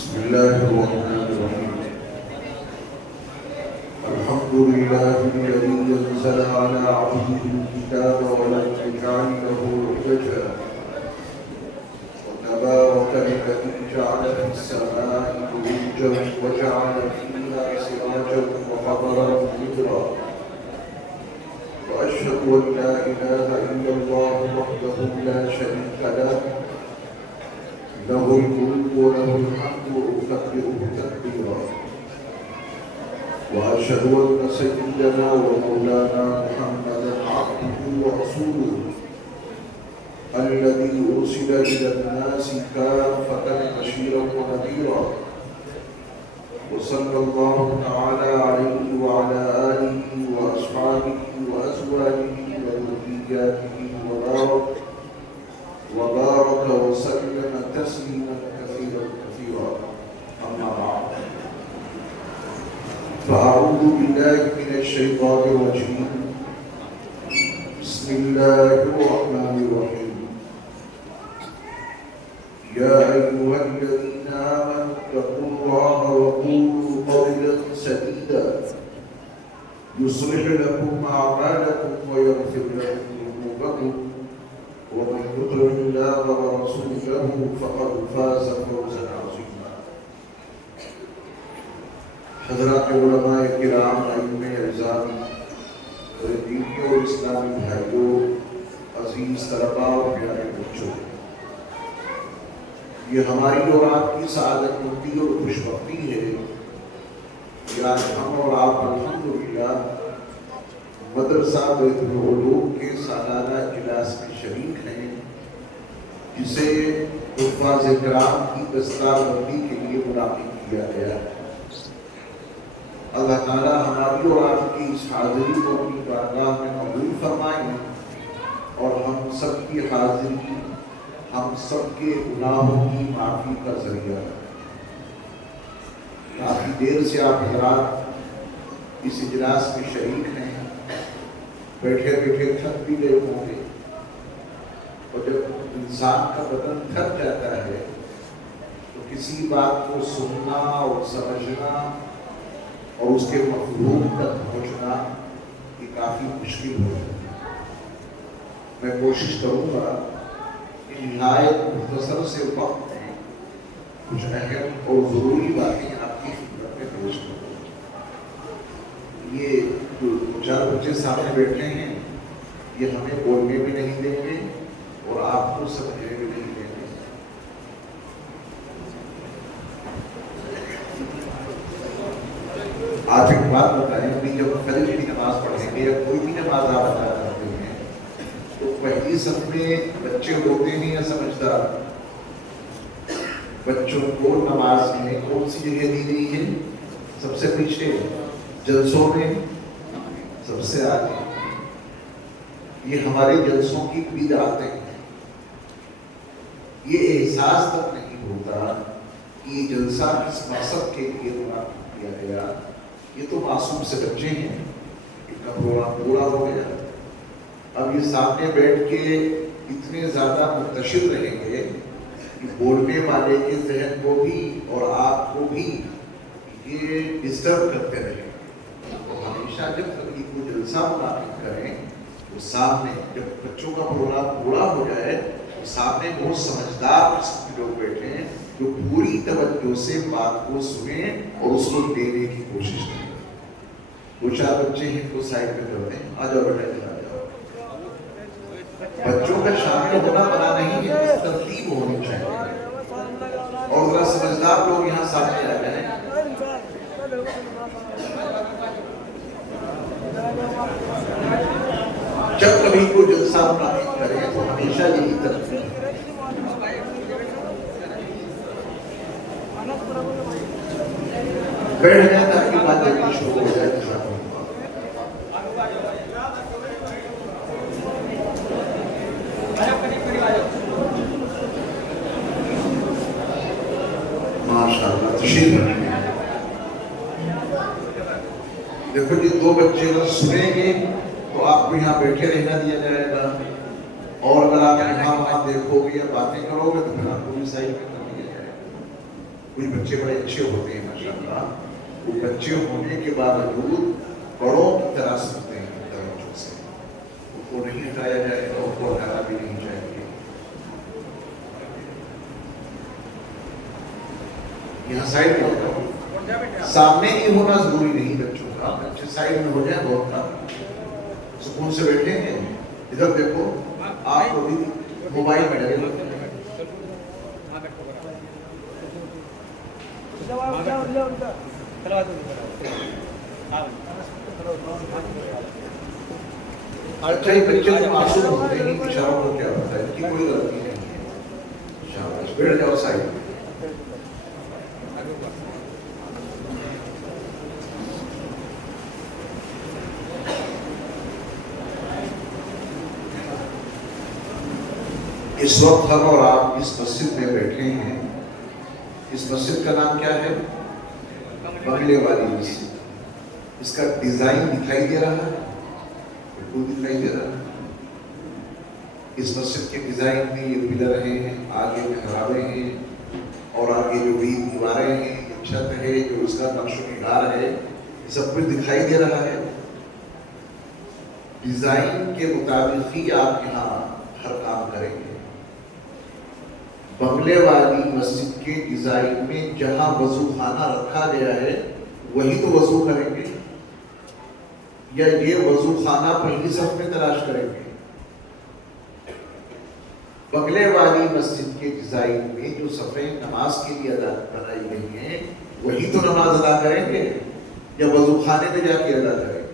بسم الله الرحمن الرحيم. الحمد لله الذي أنزل على عبده الكتاب ولم يجعل له عوجا، وتبارك الذي جعل في السماء بروجا وجعل فيها سراجا وقمرا منيرا، وأشهد أن لا إله إلا الله وحده لا شريك له، له الملك وله الحمد وأكبره تكبيرا، وأشهد أن سيدنا ومولانا محمدا عبده ورسوله الذي أرسل إلى الناس كافة بشيرا ونذيرا، وصلى الله تعالى عليه وعلى آله وأصحابه وأزواجه وذرياته وبارك وسلم تسليما كثيرا كثيرا. أما بعد، فأعوذ بالله من الشيطان الرجيم. بسم الله الرحمن الرحيم. يا أيها الذين آمنوا اتقوا الله وقولوا قولا سديدا يصلح لكم أعمالكم ويغفر لكم ذنوبكم، ومن يطع الله ورسوله فقد فاز فوزا عظيما. حضرات علماء کرام، ائمہ اعظام اور دینی اور اسلامی بھائیوں، عزیز طلباء اور پیارے بچوں، یہ ہماری اور آپ کی سعادت مندی اور خوش بختی ہے کہ آج ہم اور آپ الحمدللہ مدرسہ بیت العلوم کے سالانہ اجلاس میں شریک ہیں، جسے حفاظ کرام کی دستار بندی کے لیے منعقد کیا گیا ہے۔ اللہ تعالیٰ ہماری اور آپ کی اس حاضری کو اپنی بارگاہ میں قبول فرمائیں، اور ہم سب کی حاضری ہم سب کے گناہوں کی معافی کا ذریعہ ہے۔ کافی دیر سے آپ حضرات اس اجلاس میں شریک ہیں، بیٹھے بیٹھے تھک بھی گئے ہوں گے، اور جب انسان کا بدن تھک جاتا ہے تو کسی بات کو سننا اور سمجھنا اور اس کے مفہوم تک پہنچنا یہ کافی مشکل ہوتا ہے۔ میں کوشش کروں گا کہ نہایت مختصر سے وقت میں کچھ اہم اور ضروری باتیں آپ کی خدمت میں پیش کروں۔ یہ جو چار بچے سامنے بیٹھے ہیں، یہ ہمیں بولنے بھی نہیں دیں گے اور آپ کو سمجھنے بھی نہیں دیں گے۔ آپ ایک بات بتائیں کہ جب فجر کی نماز پڑھیں گے یا کوئی بھی نماز آپ ادا کرتے ہیں تو پہلی صف میں بچے ہوتے ہیں یا سمجھدار؟ بچوں کو نماز میں کون سی جگہ دی گئی ہے؟ سب سے پیچھے؟ جلسوں میں سب سے آگے؟ یہ ہمارے جلسوں کی بدعتیں ہیں۔ یہ احساس تک نہیں ہوتا کہ یہ جلسہ کس مقصد کے لیے منعقد کیا گیا۔ یہ تو معصوم سے بچے ہیں، ان کا پروگرام پورا ہو گیا، اب یہ سامنے بیٹھ کے اتنے زیادہ منتشر رہیں گے کہ بولنے والے کے ذہن کو بھی اور آپ کو بھی یہ ڈسٹرب کرتے رہیں گے۔ تو ہمیشہ جب کبھی کوئی جلسہ منعقد کریں تو سامنے، جب بچوں کا پروگرام پورا ہو جائے تو سامنے بہت سمجھدار قسم کے لوگ بیٹھے ہیں جو پوری توجہ سے بات کو سنیں اور اس کو دینے کی کوشش کریں۔ دو چار بچے ہیں تو سائڈ پہ کر دیں، آ جاؤ بیٹا، ادھر آ جاؤ۔ بچوں کا شامل ہونا منع نہیں ہے، ترتیب ہونی چاہیے، اور ذرا سمجھدار لوگ یہاں سامنے آ جائیں۔ جب کبھی کوئی جلسہ منعقد کریں تو ہمیشہ یہی ترتیب بیٹھ جائیں تاکہ بات جلدی شروع ہو جائے۔ ماشاءاللہ، تشریف رکھیں۔ دیکھو جی، دو بچے اگر سنیں گے تو آپ کو یہاں بیٹھے رہنا دیا جائے گا، اور اگر آپ یہاں وہاں دیکھو گے یا باتیں کرو گے تو پھر آپ کو بھی صحیح میں کر دیا جائے گا۔ کچھ بچے بڑے اچھے ہوتے ہیں ماشاءاللہ، وہ بچے ہونے کے باوجود بڑوں کی طرح سنتے ہیں توجہ سے، ان کو نہیں ہٹایا جائے گا، ان کو ہٹانا بھی نہیں چاہیے۔ یہاں سائڈ میں ہوگا، سامنے ہی ہونا ضروری نہیں بچوں کا، بچے سائڈ میں ہو جائیں بہت کم، سکون سے بیٹھیں گے۔ ادھر دیکھو، آپ کو بھی موبائل میں لگے ہوتے ہیں۔ اچھا ہی بچے تو معصوم ہوتے ہیں، اشاروں کو کیا ہوتا ہے، ان کی کوئی غلطی نہیں ہے۔ شاباش، بیٹھ جاؤ سائڈ میں۔ اس وقت ہم اور آپ اس مسجد میں بیٹھے ہیں، اس مسجد کا نام کیا ہے؟ بنگلے والی مسجد۔ اس کا ڈیزائن دکھائی دے رہا ہے؟ بالکل دکھائی دے رہا ہے۔ اس مسجد کے ڈیزائن میں یہ پلر ہیں، آگے محرابیں ہیں، اور آگے جو بھی دیواریں ہیں، یہ چھت ہے، جو اس کا نقش و نگار ہے، یہ سب کچھ دکھائی دے رہا ہے۔ ڈیزائن کے مطابق ہی آپ یہاں ہر کام کریں گے۔ بنگلے والی مسجد کے ڈیزائن میں جہاں وضو خانہ رکھا گیا ہے وہی تو وضو کریں گے، یا یہ وضو خانہ پہلی صف میں تلاش کریں گے؟ بنگلے والی مسجد کے ڈیزائن میں جو صفیں نماز کے لیے بنائی گئی ہیں وہی تو نماز ادا کریں گے، یا وضو خانے میں جا کے ادا کریں گے؟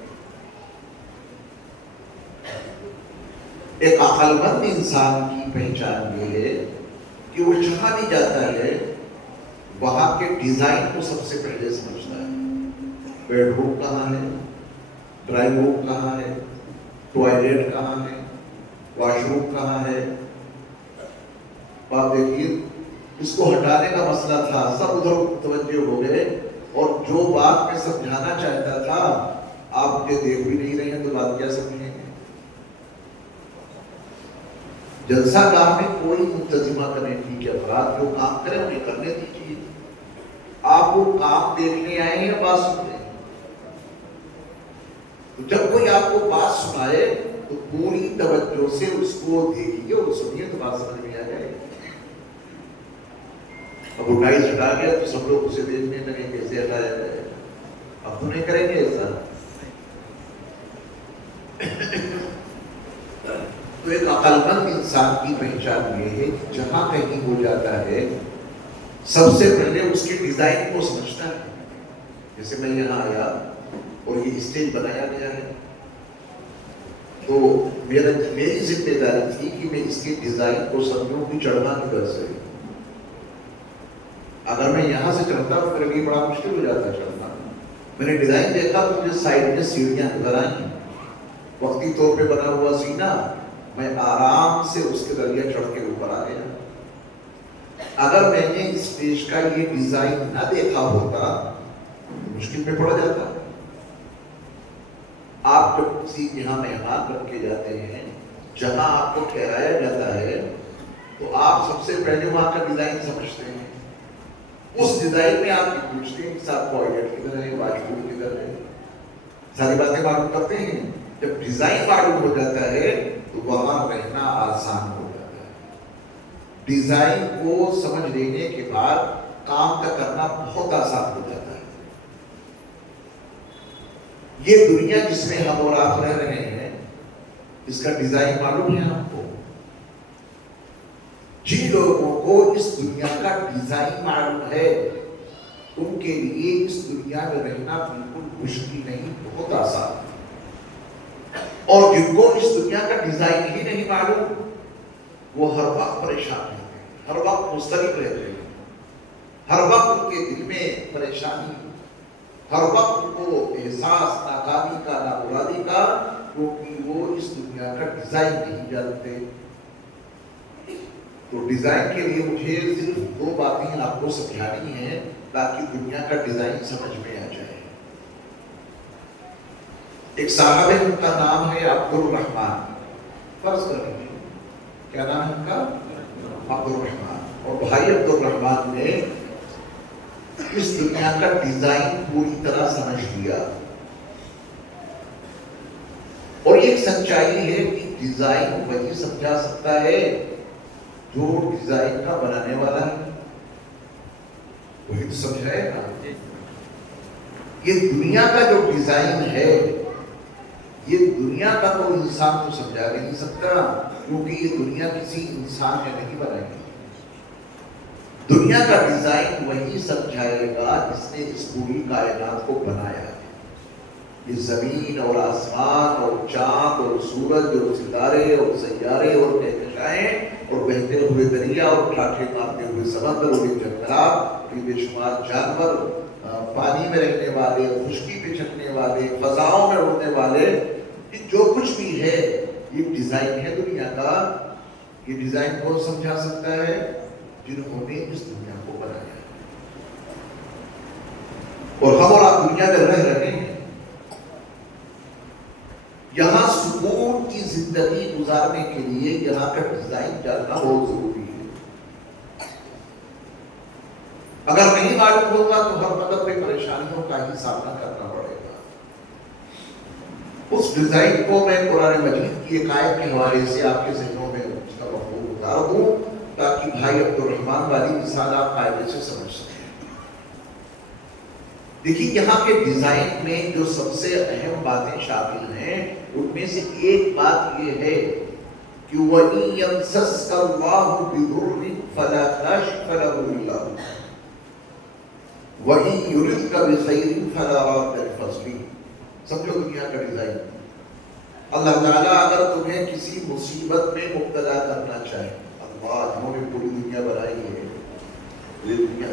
ایک عقل مند انسان کی پہچان یہ ہے کہ وہ جہاں بھی جاتا ہے وہاں کے ڈیزائن کو سب سے پہلے سمجھتا ہے۔ بیڈ روم کہاں ہے، ڈرائنگ روم کہاں ہے، ٹوائلٹ کہاں ہے، واش روم کہاں ہے۔ آپ دیکھیے، اس کو ہٹانے کا مسئلہ تھا، سب ادھر متوجہ ہو گئے، اور جو بات میں سمجھانا چاہتا تھا آپ مجھے دیکھ بھی نہیں رہے ہیں تو بات کیا سمجھیں گے؟ جلسہ گاہ میں کوئی منتظمہ کمیٹی کے افراد جو کام کریں انہیں کرنے دیجیے۔ آپ وہ کام دیکھنے آئے ہیں یا بات سننے؟ تو جب کوئی آپ کو بات سنائے تو پوری توجہ سے اس کو دیکھیے اور سنیے تو بات سمجھ میں آ جائے۔ اب وہ ٹائلز ہٹا گیا تو سب لوگ اسے دیکھنے لگے کیسے ہٹایا جائے۔ اب تو نہیں کریں گے ایسا۔ تو ایک عقل مند انسان کی پہچان یہ ہے کہ جہاں کہیں ہو جاتا ہے سب سے پہلے اس کے ڈیزائن کو سمجھتا ہے۔ جیسے میں یہاں آیا اور یہ اسٹیج بنایا گیا ہے تو میری ذمہ داری تھی کہ میں اس کے ڈیزائن کو سمجھوں کہ چڑھنا کدھر سے۔ اگر میں یہاں سے چڑھتا تو میرے لیے بڑا مشکل ہو جاتا چڑھنا۔ میں نے ڈیزائن دیکھا تو مجھے سائڈ میں سیڑھیاں نظر آئیں، وقتی طور پہ بنا ہوا زینہ، میں آرام سے اس کے ذریعے چڑھ کے اوپر آ گیا۔ اگر میں نے اس اسٹیج کا یہ ڈیزائن نہ دیکھا ہوتا تو مشکل میں پڑ جاتا۔ آپ جب کسی یہاں مہمان رکھ کے جاتے ہیں، جہاں آپ کو ٹھہرایا جاتا ہے تو آپ سب سے پہلے وہاں کا ڈیزائن سمجھتے ہیں۔ اس ڈیزائن میں آپ پوچھتے ہیں کہ صاحب ٹوائلٹ کدھر ہے، واش روم کدھر ہے، ساری باتیں معلوم کرتے ہیں۔ جب ڈیزائن معلوم ہو جاتا ہے تو وہاں رہنا آسان ہو جاتا ہے۔ ڈیزائن کو سمجھ لینے کے بعد کام کا کرنا بہت آسان ہو جاتا ہے۔ یہ دنیا جس میں ہم اور آپ رہ رہے ہیں اس کا ڈیزائن معلوم ہے آپ کو؟ جن لوگوں کو اس دنیا کا ڈیزائن معلوم ہے ان کے لیے اس دنیا میں رہنا بالکل مشکل نہیں، بہت آسان۔ اور جن کو اس دنیا کا ڈیزائن ہی نہیں معلوم وہ ہر وقت پریشان رہتے ہیں، ہر وقت مضطرب رہتے ہیں، ہر وقت ان کے دل میں پریشانی، ہر وقت ان کو احساس ناکامی کا، نامرادی کا، کیونکہ وہ اس دنیا کا ڈیزائن نہیں جانتے۔ تو ڈیزائن کے لیے مجھے صرف دو باتیں آپ کو سمجھانی ہیں تاکہ دنیا کا ڈیزائن سمجھ میں آ جائے۔ ایک صاحب ہے، ان کا نام ہے عبد الرحمن، فرض کر لیجیے کیا نام ہے ان کا؟ عبد الرحمن۔ اور بھائی عبد الرحمن نے اس دنیا کا ڈیزائن پوری طرح سمجھ لیا. اور ایک سچائی ہے کہ ڈیزائن وہی سمجھا سکتا ہے جو ڈیزائن کا بنانے والا ہے، وہی تو سمجھائے گا. یہ دنیا کا جو ڈیزائن ہے، یہ دنیا کا کوئی انسان تو سمجھا نہیں سکتا، کیونکہ یہ دنیا کسی انسان نے نہیں بنائی. دنیا کا ڈیزائن وہی سمجھائے گا جس نے اس پوری کائنات کو بنایا ہے. یہ زمین اور آسمان اور چاند اور سورج اور ستارے اور سیارے اور کہکشائیں اور بہتے ہوئے دریا اور ٹھاٹھے مارتے ہوئے سمندر اور جنگلات، یہ بے شمار جانور، پانی میں رہنے والے، خشکی پہ چلنے والے، فضاؤں میں اڑنے والے، یہ جو کچھ بھی ہے یہ ڈیزائن ہے دنیا کا. یہ ڈیزائن کون سمجھا سکتا ہے؟ جنہوں نے اس دنیا کو بنایا. اور ہم اور آپ دنیا میں رہ رہے ہیں، یہاں سکون کی زندگی گزارنے کے لیے یہاں کا ڈیزائن جاننا بہت ضروری ہے. اگر نہیں معلوم ہوگا تو ہر مدد میں پریشانیوں کا ہی سامنا کرنا پڑے گا. اس ڈیزائن کو میں قرآن مجید کی ایک آیت کے حوالے سے آپ کے ذہنوں میں اس کا مفہوم اتار دوں تاکہ بھائی عبد الرحمان والی مثال آپ قاعدے سے سمجھ سکیں. دیکھیے یہاں کے ڈیزائن میں جو سب سے اہم باتیں شامل ہیں ان میں سے ایک بات یہ ہے کہ وَإِن يَمْسَسْكَ اللَّهُ بِضُرٍّ فَلَا كَاشِفَ لَهُ إِلَّا هُوَ وَإِن يُرِدْكَ بِخَيْرٍ فَلَا رَادَّ لِفَضْلِهِ. سمجھو دنیا کا ڈیزائن. اللہ تعالیٰ اگر تمہیں کسی مصیبت میں مبتلا کرنا چاہے، اللہ جنہوں نے پوری دنیا بنائی ہے،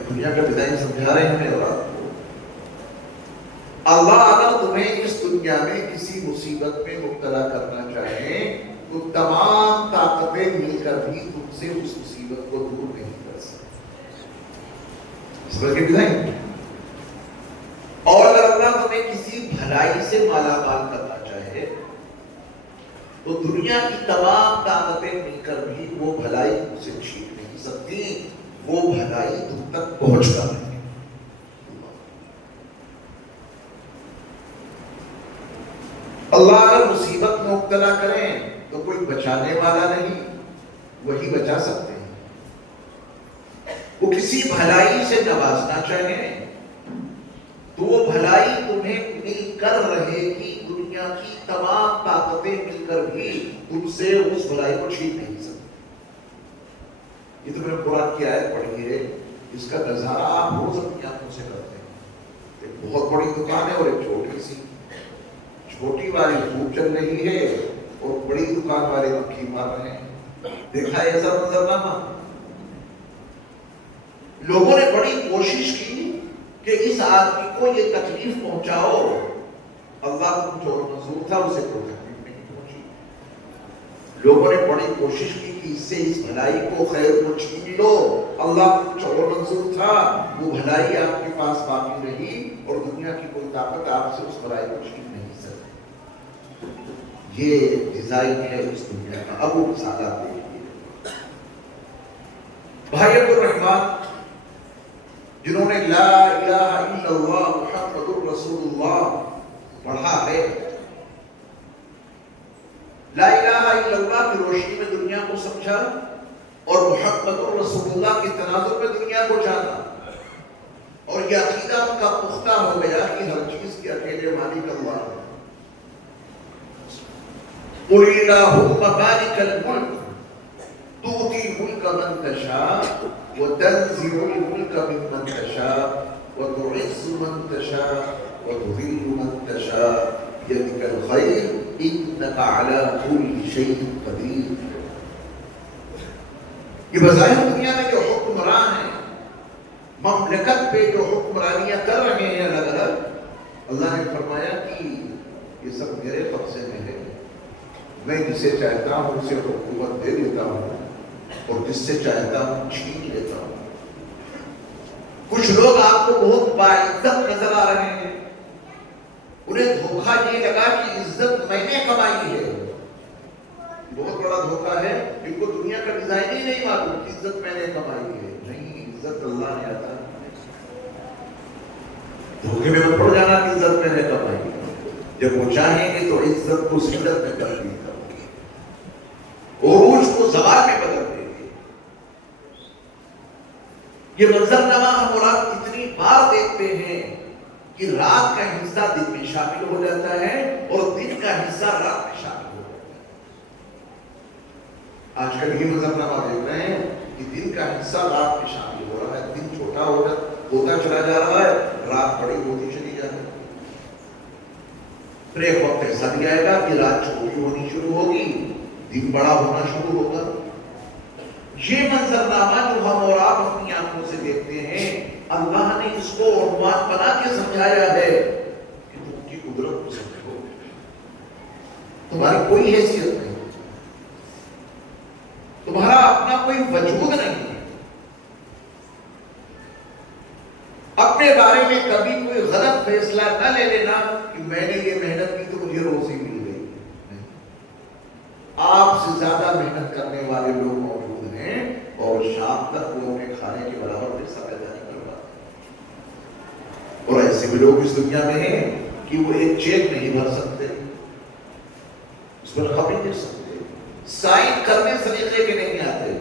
دنیا کا ڈیزائن سمجھا رہے ہیں اور آپ کو، اللہ اگر تمہیں اس دنیا میں کسی مصیبت میں مبتلا کرنا چاہے تو تمام طاقتیں مل کر بھی تم سے اس مصیبت کو دور نہیں کر سکتی. سمجھ کے ڈیزائن. اور اگر اللہ تمہیں کسی بھلائی سے مالا مال کرنا چاہے تو دنیا کی تمام طاقتیں مل کر بھی وہ بھلائی تم سے چھین نہیں سکتی. وہ بھلائی تم تک پہنچ کر نہیں. اللہ اگر مصیبت میں مبتلا کریں تو کوئی بچانے والا نہیں، وہی بچا سکتے ہیں. وہ کسی بھلائی سے نوازنا چاہیں تو وہ بھلائی تمہیں مل کر رہے گی. دنیا کی تمام طاقتیں مل کر بھی تم سے اس بھلائی کو چھین نہیں سکتی. یہ تو میں نے قرآن کی آیت پڑھی ہے، اس کا نظارہ آپ روز اپنی آنکھوں سے کرتے ہیں. ایک بہت بڑی دکان ہے اور ایک چھوٹی سی. چھوٹی والی خوب چل رہی ہے اور بڑی دکان والے مکھی مار رہے ہیں. دیکھا ہے ایسا منظرنامہ؟ لوگوں نے بڑی کوشش کی کہ اس آدمی کو یہ تکلیف پہنچاؤ. اللہ کو جو منظور تھا اسے کوئی تکلیف نہیں پہنچی. لوگوں نے بڑی کوشش کی کہ اس سے اس بھلائی کو، خیر کو چھین لو. اللہ کو کچھ اور منظور تھا، وہ بھلائی آپ کے پاس باقی رہی اور دنیا کی کوئی طاقت آپ سے اس بھلائی کو چھین نہیں. یہ ڈیزائن ہے اس دنیا کا. اب وہ مثالات دیکھیے. بھائی عبد الرحمان جنہوں نے لا الہ الا اللہ محمد الرسول اللہ پڑھا ہے، لا الہ الا اللہ کی روشنی میں دنیا کو سمجھا اور محمد الرسول اللہ کے تناظر میں دنیا کو جانا، اور یہ عقیدہ ان کا پختہ ہو گیا کہ ہر چیز کے اکیلے مالک اللہ ہے. قل اللہم مالک الملک تؤتی الملک من تشاء وتنزع الملک ممن تشاء وتعز من تشاء وتذل من تشاء بيدك الخير انك على كل شيء قدیر. یہ بظاہر دنیا میں جو حکمران ہیں، مملکت پہ جو حکمرانیاں کر رہے ہیں الگ الگ، اللہ نے فرمایا کہ یہ سب میرے قبضے میں ہے. میں جسے چاہتا ہوں اسے حکومت دے دیتا ہوں اور جس سے چاہتا ہوں چھین لیتا ہوں. کچھ لوگ آپ کو بہت باعزت نظر آ رہے ہیں، انہیں دھوکہ یہ لگا کہ عزت میں نے کمائی ہے. بہت بڑا دھوکہ ہے. ان کو دنیا کا ڈیزائن ہی نہیں معلوم کہ عزت میں نے کمائی ہے. نہیں، عزت اللہ نے عطا. دھوکے میں مت پڑ جانا کہ عزت میں نے کمائی. جب وہ چاہیں گے تو عزت کو ذلت میں تبدیل کریں گے, عروج کو زوال میں بدل دیں گے. یہ منظرنامہ ہم مراد اتنی بار دیکھتے ہیں کہ رات کا حصہ دن میں شامل ہو جاتا ہے اور دن کا حصہ رات میں شامل ہو جاتا ہے. آج کل یہ منظرنامہ دیکھ رہے ہیں کہ دن کا حصہ رات میں شامل ہو رہا ہے, دن چھوٹا ہوتا چلا جا رہا ہے, رات بڑی ہوتی چلی جا رہی ہے. پھر ایک وقت ایسا بھی آئے گا کہ رات چھوٹی ہونی شروع ہوگی, دن بڑا ہونا شروع ہوگا. یہ منظرنامہ جو ہم اور آپ اپنی آنکھوں سے دیکھتے ہیں, اللہ نے اس کو عنوان بنا کے سمجھایا ہے کہ تم کی قدرت کو سمجھو. تمہاری کوئی حیثیت نہیں, تمہارا اپنا کوئی وجود نہیں ہے. اپنے بارے میں کبھی کوئی غلط فیصلہ نہ لے لینا کہ میں نے یہ محنت کی تو مجھے روزی مل گئی. آپ سے زیادہ محنت کرنے والے لوگ موجود ہیں اور شام تک وہ اپنے کھانے کے برابر پیسہ پیدا نہیں کر پاتے. اور ایسے بھی لوگ اس دنیا میں ہیں کہ وہ ایک چیک نہیں بھر سکتے, اس پر خبر نہیں دے سکتے, سائن کرنے سلیقے کے نہیں آتے,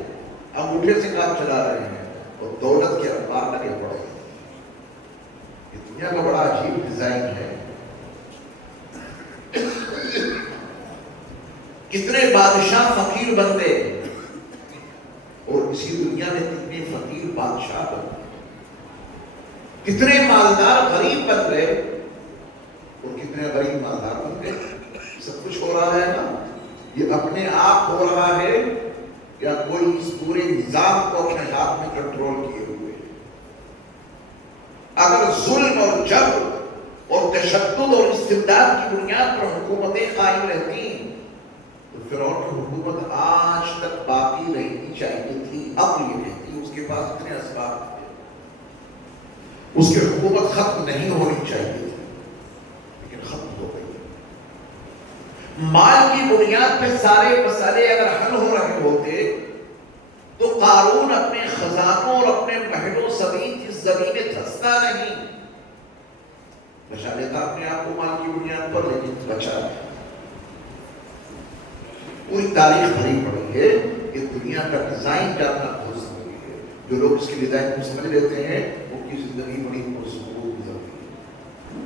انگوٹھے سے کام چلا رہے ہیں اور دولت کے اخبار لگے پڑے ہیں. یہ دنیا کا بڑا عجیب ڈیزائن ہے. کتنے بادشاہ فقیر بنتے اور اسی دنیا میں کتنے فقیر بادشاہ بنتے, کتنے مالدار غریب بن گئے اور کتنے غریب مالدار بن گئے. سب کچھ ہو رہا ہے نا, یہ اپنے آپ ہو رہا ہے یا کوئی اس پورے نظام کو اپنے ہاتھ میں کنٹرول کیے ہوئے. اگر ظلم اور جبر اور تشدد اور استبداد کی بنیاد پر حکومتیں قائم رہتی تو فرعون کی حکومت آج تک باقی رہنی چاہیے تھی. اب یہ کہتی اس کے پاس اتنے اسباب تھے, اس کی حکومت ختم نہیں ہونی چاہیے تھی لیکن ختم ہو گئی. مال کی بنیاد پہ سارے مسئلے اگر حل ہو رہے ہوتے تو قارون اپنے خزانوں اور اپنے محلوں سمیت اس زمین میں دھستا نہیں. بچا لیتا اپنے آپ کو مال کی بنیاد پر, لیکن بچا لیا. پوری تاریخ بھری پڑی ہے کہ دنیا کا ڈیزائن جاننا بہت ضروری ہے. جو لوگ اس کے ڈیزائن کو سمجھ لیتے ہیں ان کی زندگی بڑی پرسکون گزرتی ہے.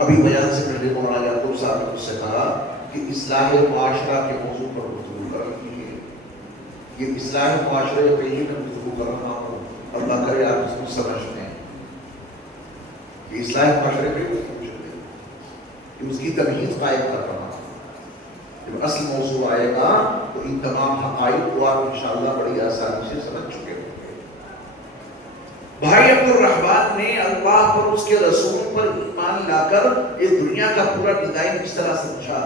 ابھی بیان سے پہلے مولانا یعقوب صاحب نے مجھ سے کہا کہ اصلاح معاشرہ کے موضوع پر گفتگو کر رہی ہے. یہ اصلاح معاشرے پہ ہی میں گفتگو کر رہا ہوں, اللہ کرے آپ اس کو سمجھ لیں. یہ اصلاح معاشرے پہ گفتگو چل رہی ہے, کہ اس کی تمہید قائم کر رہا ہوں. جب اصل موضوع آئے گا تو ان تمام حقائق کو آپ انشاءاللہ بڑی آسانی سے سمجھ چکے ہوں گے. بھائی عبد الرحمن نے اللہ پر, اس کے رسول پر ایمان لا کر یہ دنیا کا پورا ڈیزائن کس طرح سمجھا.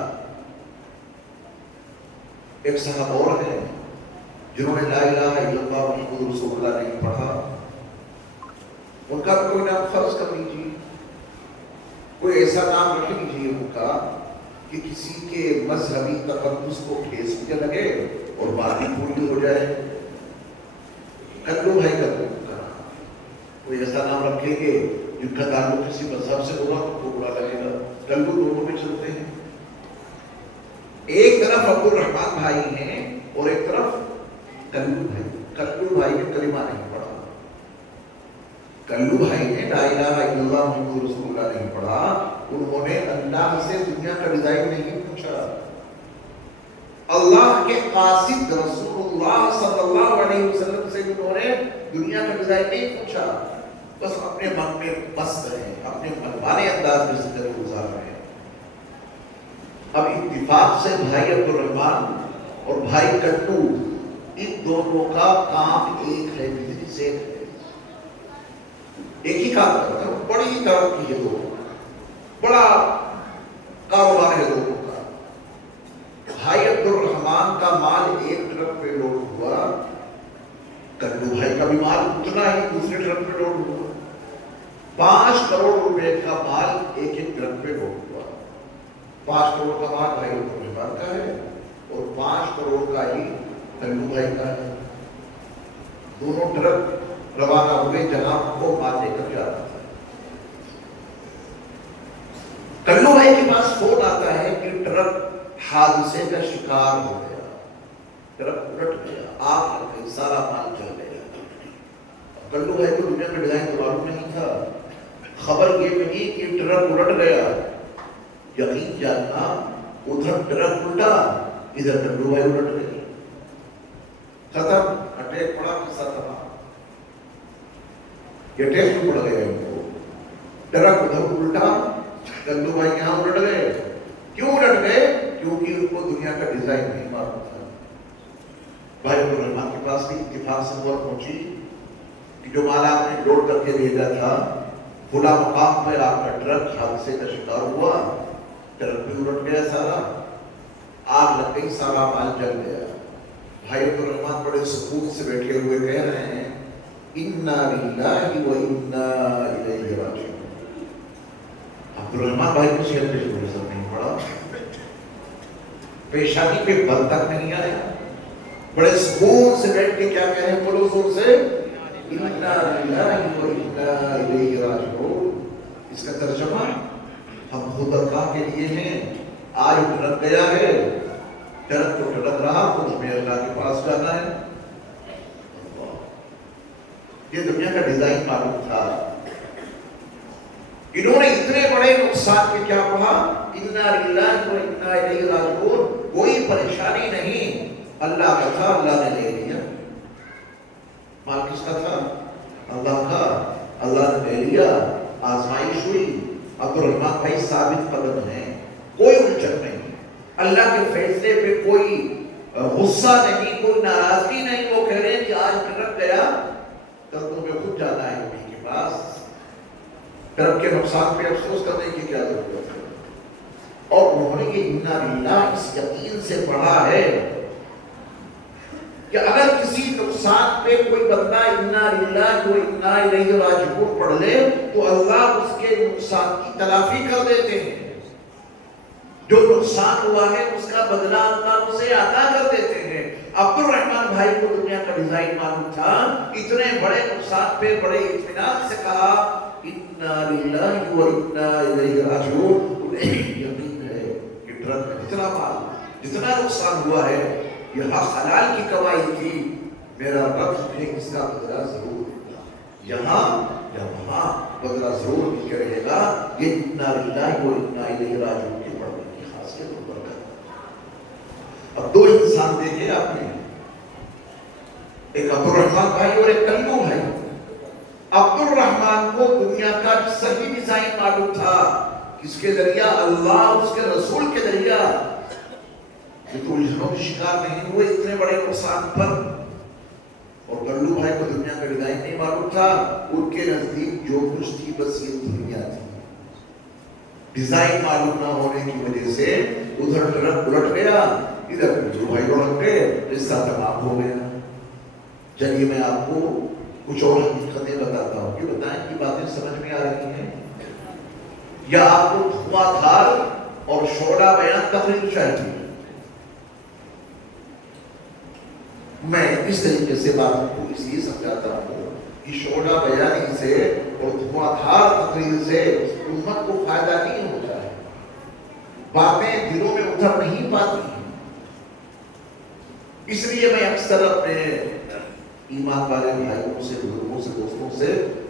ایک صاحب اور ہیں جنہوں نے لا الہ الا اللہ محمد رسول اللہ نہیں پڑھا. ان کا کوئی نام فرض کر لیجیے, کوئی ایسا نام رکھ لیجیے ان کا کہ کسی کے مذہبی تقدس کو ٹھیس بھی لگے اور بات ہی پوری ہو جائے. کلو بھائی کلو کا کوئی ایسا نام رکھیں گے جن کا تعلق کسی مذہب سے ہوگا تو کو برا لگے گا. کلو دونوں میں چلتے ہیں. ایک طرف عبد الرحمن بھائی ہیں اور ایک طرف کلو بھائی. کلو بھائی نے کلمہ نہیں پڑھا, کلو بھائی نے لا الہ الا اللہ محمد رسول اللہ نہیں پڑھا. انہوں نے اللہ سے دنیا کا ڈیزائن نہیں پوچھا, اللہ کے قاصد رسول اللہ صلی اللہ علیہ وسلم سے انہوں نے دنیا کا ڈیزائن نہیں پوچھا. بس اپنے من میں بس رہے, اپنے من والے انداز میں زندگی گزار رہے ہیں. اب اتفاق سے بھائی عبد الرحمن اور بھائی کٹو, ان دونوں کا کام ایک ہے, بزنس ایک ہے, ایک ہی کام کرتا ہے. بڑی ترقی ہے, دونوں بڑا کاروبار ہے دونوں کا. بھائی عبد الرحمن کا مال ایک ٹرک پہ لوڈ ہوا, کلو بھائی کا بھی مال اتنا ہی دوسرے ٹرک پہ لوڈ ہوا. 5 کروڑ روپے کا مال ایک ایک ٹرک پہ لوڈ ہوا. 5 کروڑ کا مال بھائی عبد الرحمن کا ہے اور 5 کروڑ کا ہی کلو بھائی کا ہے. دونوں ٹرک روانہ ہوئے جہاں وہ مال لے کر جا رہا تھا. فون آتا ہے کہ ٹرک حادثے کا شکار ہو گیا، ٹرک الٹ گیا، آگ لگ گئی، سارا مال جل گیا۔ کلو بھائی کو دنیا کا ڈیزائن تو معلوم نہیں تھا، خبر یہ ملی کہ ٹرک الٹ گیا۔ یقین جاننا، ادھر ٹرک الٹا، ادھر کلو بھائی الٹ گئے، ختم، اٹیک پڑا، قصہ تمام۔ یہ ٹیسٹ پڑ گیا ان کو، ٹرک ادھر الٹا، کلو بھائی یہاں الٹ گئے۔ کیوں الٹ گئے؟ کیونکہ ان کو دنیا کا ڈیزائن نہیں معلوم تھا۔ بھائی الرحمن کے پاس بھی اتفاق سے خبر پہنچی کہ جو مال آپ نے لوڈ کر کے بھیجا تھا، فلاں مقام پہ آپ کا ٹرک حادثے کا شکار ہوا، ٹرک بھی الٹ گیا، سارا آگ لگ گئی، سارا مال جل گیا۔ بھائی الرحمن بڑے سکون سے بیٹھے ہوئے کہہ رہے ہیں انا للہ و انا الیہ راجعون۔ عبدالرحمن بھائی کو شیئر پہ نظر نہیں پڑا، پیشانی پہ بل تک نہیں آیا، بڑے سکون سے بیٹھ کے کیا کہہ رہے ہیں، بولو زور سے، انا للہ و انا الیہ راجعون۔ اس کا ترجمہ ہم خود اللہ کے لیے ہیں، آج ٹرک گیا ہے، ٹرک تو ٹرک رہا، تو ہمیں اللہ کے پاس جانا ہے۔ یہ دنیا کا ڈیزائن معلوم تھا۔ انہوں نے اتنے بڑے نقصان میں کیا پڑھا، انا للہ و انا الیہ راجعون، کوئی پریشانی نہیں، اللہ کا تھا، اللہ نے لے لیا۔ مال کس کا تھا؟ اللہ کا، اللہ نے لے لیا، آزمائش ہوئی۔ عبدالرحمن بھائی ثابت قدم ہیں، کوئی الجھن نہیں، اللہ کے فیصلے پہ کوئی غصہ نہیں، کوئی ناراضگی نہیں۔ وہ کہہ رہے ہیں کہ آج ٹرک گیا، کل تمہیں خود جانا ہے انہیں کے پاس، ٹرک کے نقصان پہ افسوس کرنے کی کیا ضرورت ہے۔ اور انہوں نے یہ انا للہ اس یقین سے پڑھا ہے کہ اگر کسی نقصان پہ کوئی بندہ انا للہ و انا الیہ راجعون پڑھ لے تو اللہ اس کے نقصان کی تلافی کر دیتے ہیں، جو نقصان ہوا ہے اس کا بدلہ اللہ اسے عطا کر دیتے ہیں۔ عبدالرحمن بھائی کو دنیا کا ڈیزائن معلوم تھا، اتنے بڑے نقصان پہ بڑے اطمینان سے کہا انا للہ و انا الیہ راجعون۔ انہیں یقین ہے کہ ٹرک میں جتنا مال، جتنا نقصان ہوا ہے، یہ حلال کی کمائی تھی، میرا رب مجھے اس کا بدلہ ضرور دے گا، یہاں یا وہاں بدلہ ضرور دے کے رہے گا۔ یہ انا للہ و انا الیہ راجعون کے پڑھنے کی خاصیت اور برکت۔ اب دو انسان دیکھے آپ نے، ایک عبدالرحمن بھائی اور ایک کلو بھائی۔ عبدالرحمن کو دنیا کا صحیح ڈیزائن معلوم تھا، کس کے ذریعہ؟ اللہ اس کے رسول کے ذریعہ۔ یہ تو الجھنوں کے شکار نہیں ہوئے اتنے بڑے نقصان پر۔ اور کلو بھائی کو دنیا کا ڈیزائن نہیں معلوم تھا، ان کے نزدیک جو کچھ تھی بس یہ دنیا تھی۔ ڈیزائن معلوم نہ ہونے کی وجہ سے ادھر ٹرک الٹ گیا، ادھر کلو بھائی الٹ گئے، قصہ تمام ہو گیا۔ چلیے میں آپ کو کچھ اور حقیقتیں بتاتا ہوں کہ بتائیں کہ باتیں سمجھ میں آ رہی ہیں یا آپ کو دھواں دھار اور شعلہ بیان تقریر چاہیے؟ میں اس طریقے سے بات کو اس لیے سمجھاتا ہوں کہ شعلہ بیانی سے اور دھواں دھار تقریر سے امت کو فائدہ نہیں ہوتا ہے، باتیں دلوں میں اتر نہیں پاتی ہیں۔ اس لیے میں اکثر اپنے ایمان والے بھائیوں سے، بزرگوں سے، دوستوں سے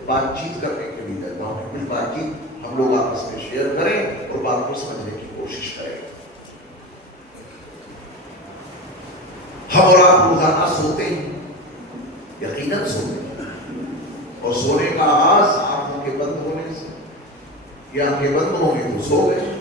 بات چیت کرنے کے لیے کہتا ہوں کہ کچھ بات چیت ہم لوگ آپس میں شیئر کریں اور بات کو سمجھنے کی کوشش کریں۔ ہم اور آپ روزانہ سوتے ہیں، یقیناً سوتے ہیں، اور سونے کا آغاز آنکھوں کے بند ہونے سے، یا آنکھیں بند ہونے تو سو گئے۔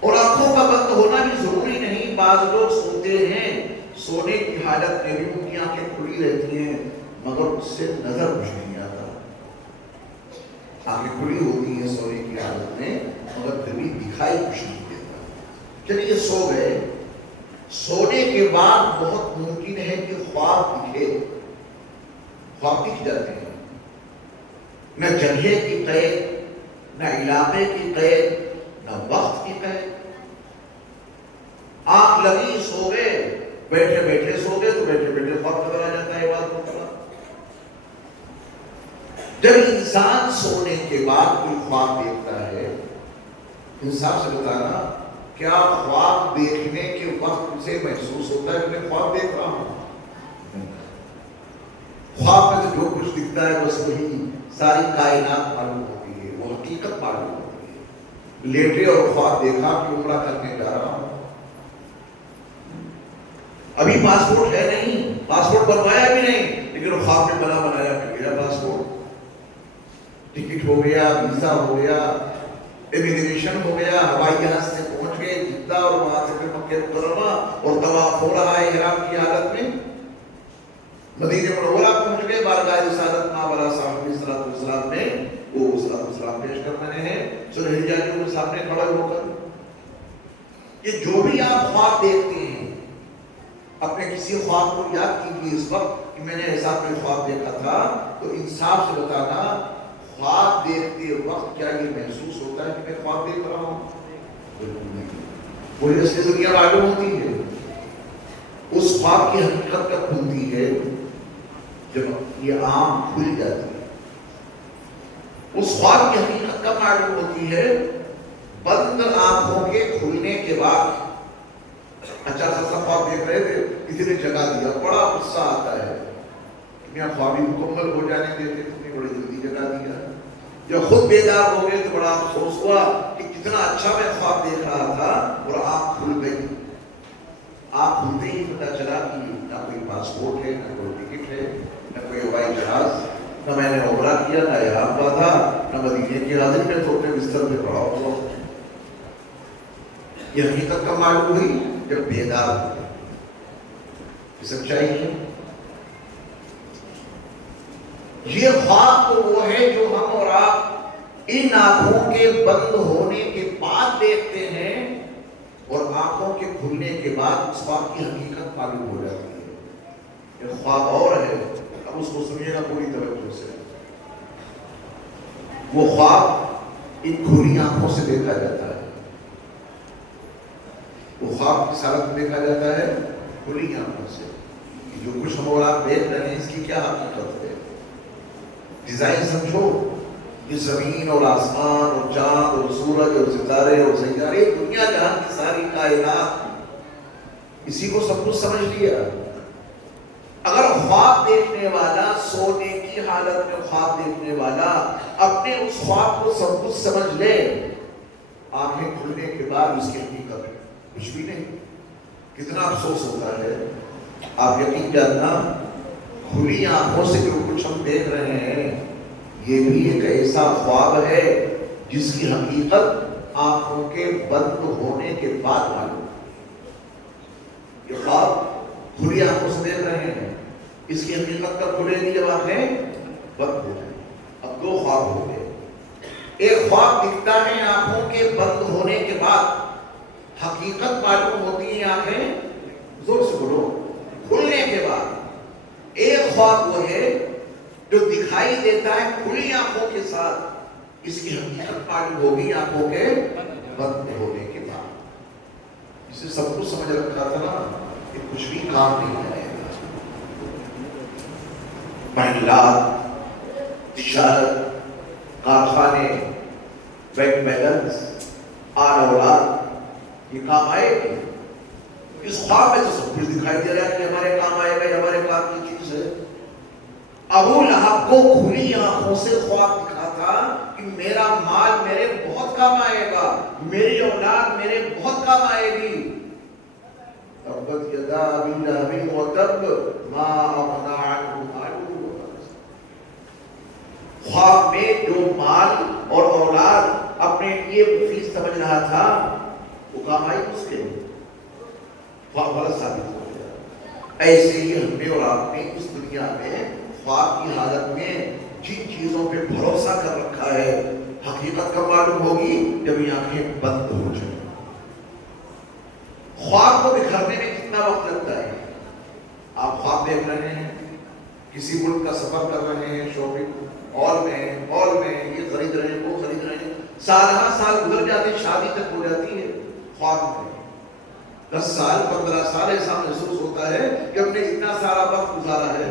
اور آنکھوں کا بند ہونا بھی ضروری نہیں، بعض لوگ سوتے ہیں، سونے کی حالت میں بھی ان کی آنکھیں کھلی رہتی ہیں مگر اس سے نظر کچھ نہیں آتا۔ آنکھیں کھلی ہوتی ہیں سونے کی حالت میں مگر پھر بھی دکھائی کچھ نہیں دیتا۔ چلیے سو گئے، سونے کے بعد بہت ممکن ہے کہ خواب دکھے، خواب دکھ جاتے ہیں، نہ جگہ کی قید، نہ علاقے کی قید، نہ وقت کی قید۔ آنکھ لگی سو گئے، بیٹھے بیٹھے سو گئے تو بیٹھے بیٹھے خواب نظر آ جاتا ہے۔ بات مطلب جب انسان سونے کے بعد کوئی خواب دیکھتا ہے انصاف سے بتانا، کیا خواب دیکھنے کے وقت اسے محسوس ہوتا ہے کہ میں خواب دیکھ رہا ہوں؟ خواب میں سے جو کچھ دکھتا ہے بس وہی ساری کائنات معلوم ہوتی ہے، وہ حقیقت معلوم ہوتی ہے۔ لیٹے اور خواب دیکھا کہ عمرہ کرنے جا رہا ہوں، ابھی پاسپورٹ ہے نہیں، پاسپورٹ بنوایا بھی نہیں، لیکن خواب میں بنایا کہ میرا پاسپورٹ، ٹکٹ ہو گیا، ویزا ہو گیا، امیگریشن ہو گیا، ہوائی جہاز سے پہنچ گئے جدہ، اور وہاں سے پھر مکہ مکرمہ، اور طواف ہو رہا ہے احرام کی حالت میں، مدینہ منورہ پہنچ گئے، بارگاہ رسالت ماوراء صاحب الصلوۃ والسلام نے وہ صلوۃ والسلام پیش کر رہے ہیں سورہ حجاجوں کے سامنے کھڑے ہو کر۔ یہ جو بھی آپ خواب دیکھتے ہیں، اپنے کسی خواب کو یاد کیجیے اس وقت کہ میں نے ایسا کوئی خواب دیکھا تھا، تو انصاف سے بتانا، خواب دیکھتے وقت کیا یہ محسوس ہوتا ہے کہ میں خواب دیکھ رہا ہوں؟ بالکل نہیں۔ پوری اصلی دنیا معلوم ہوتی ہے، اس خواب کی حقیقت کب کھلتی ہے؟ جب یہ آنکھ کھل جاتی ہے۔ اس خواب کی حقیقت کب معلوم ہوتی ہے؟ بند آنکھوں کے کھلنے کے بعد۔ اچھا خاصا خواب دیکھ رہے تھے، کسی نے جگا دیا، بڑا غصہ آتا ہے، میاں خوابی مکمل ہو جانے دیتے، تم نے بڑی جلدی جگا دیا۔ جب خود بیدار ہو گئے تو بڑا افسوس ہوا کہ کتنا اچھا میں خواب دیکھ رہا تھا، اور آنکھ کھل گئی۔ آنکھ کھلتے ہی پتہ چلا کہ نہ کوئی پاسپورٹ ہے، نہ کوئی ٹکٹ ہے، نہ کوئی ہوائی جہاز، نہ میں نے عمرہ کیا، نہ احرام باندھا، نہ مدینے کی حاضری میں تو اپنے بستر پہ پڑا ہوا۔ یہ حقیقت کب معلوم ہوئی؟ جب بیدار ہوئے۔ یہ سچائی ہے۔ یہ خواب تو وہ ہے جو ہم اور آپ ان آنکھوں کے بند ہونے کے بعد دیکھتے ہیں، اور آنکھوں کے کھلنے کے بعد اس خواب کی حقیقت معلوم ہو جاتی ہے۔ یہ خواب اور ہے، اب اس کو سنیے گا پوری توجہ سے۔ وہ خواب ان کھلی آنکھوں سے دیکھا جاتا ہے، وہ خواب کی حالت میں دیکھا جاتا ہے کھلی آنکھوں سے۔ جو کچھ ہم اور آپ دیکھ رہے ہیں اس کی کیا حقیقت ہے؟ ڈیزائن سمجھو، یہ زمین اور آسمان اور چاند اور سورج اور ستارے اور سیارے، دنیا جہان کی ساری کائنات، اسی کو سب کچھ سمجھ لیا۔ اگر خواب دیکھنے والا، سونے کی حالت میں خواب دیکھنے والا اپنے اس خواب کو سب کچھ سمجھ لے، آنکھیں کھلنے کے بعد اس کی حقیقت کچھ بھی نہیں، کتنا افسوس ہوتا ہے۔ آپ یقین جاننا، کھلی آنکھوں سے جو کچھ ہم دیکھ رہے ہیں، یہ بھی ایک ایسا خواب ہے جس کی حقیقت آنکھوں کے بند ہونے کے بعد معلوم۔ یہ خواب کھلی آنکھوں سے دیکھ رہے ہیں، اس کی حقیقت کب کھلے گی؟ جب آنکھیں بند ہو جائیں۔ اب دو خواب ہو گئے، ایک خواب دکھتا ہے آنکھوں کے بند ہونے کے بعد، حقیقت معلوم ہوتی ہے آنکھیں زور سے بولو کھلنے کے بعد۔ ایک خواب وہ ہے جو دکھائی دیتا ہے کھلی آنکھوں کے ساتھ، اس کی حقیقت معلوم ہوگی آنکھوں کے بند ہونے کے بعد۔ اسے سب کچھ سمجھ رکھا تھا نا کہ کچھ بھی کام نہیں آئے گا۔ محلات، تجارت، کارخانے، بینک بیلنس، آل اولاد، یہ کام آئے گی۔ اس خواب میں تو سب کچھ دکھائی دے رہا ہے کہ ہمارے کام آئے گا، ہمارے کام کی چیز ہے۔ ابو لہب کو کھلی آنکھوں سے خواب دکھا تھا کہ میرا مال میرے بہت کام آئے گا، میری اولاد میرے بہت کام آئے گی۔ تبت یدا ابی لہب وتب ما اغنی عنہ مالہ وما کسب۔ خواب میں جو مال اور اولاد اپنے لیے مفید سمجھ رہا تھا، وہ کام آئی اس کے خواب غلط ثابت ہو گیا۔ ایسے ہی ہم نے اور آپ نے اس دنیا میں خواب کی حالت میں جن چیزوں پہ بھروسہ کر رکھا ہے، حقیقت کب معلوم ہوگی؟ جب یہ آنکھیں بند ہو جائیں۔ خواب کو بکھرنے میں کتنا وقت لگتا ہے؟ آپ خواب دیکھ رہے ہیں، کسی ملک کا سفر کر رہے ہیں، شاپنگ مال میں یہ خرید رہے ہیں، وہ خرید رہے ہیں، سالہ سال گزر جاتے، شادی تک ہو جاتی ہے خواب میں۔ 10 سال 15 سال ایسا محسوس ہوتا ہے کہ ہم نے اتنا سارا وقت گزارا ہے۔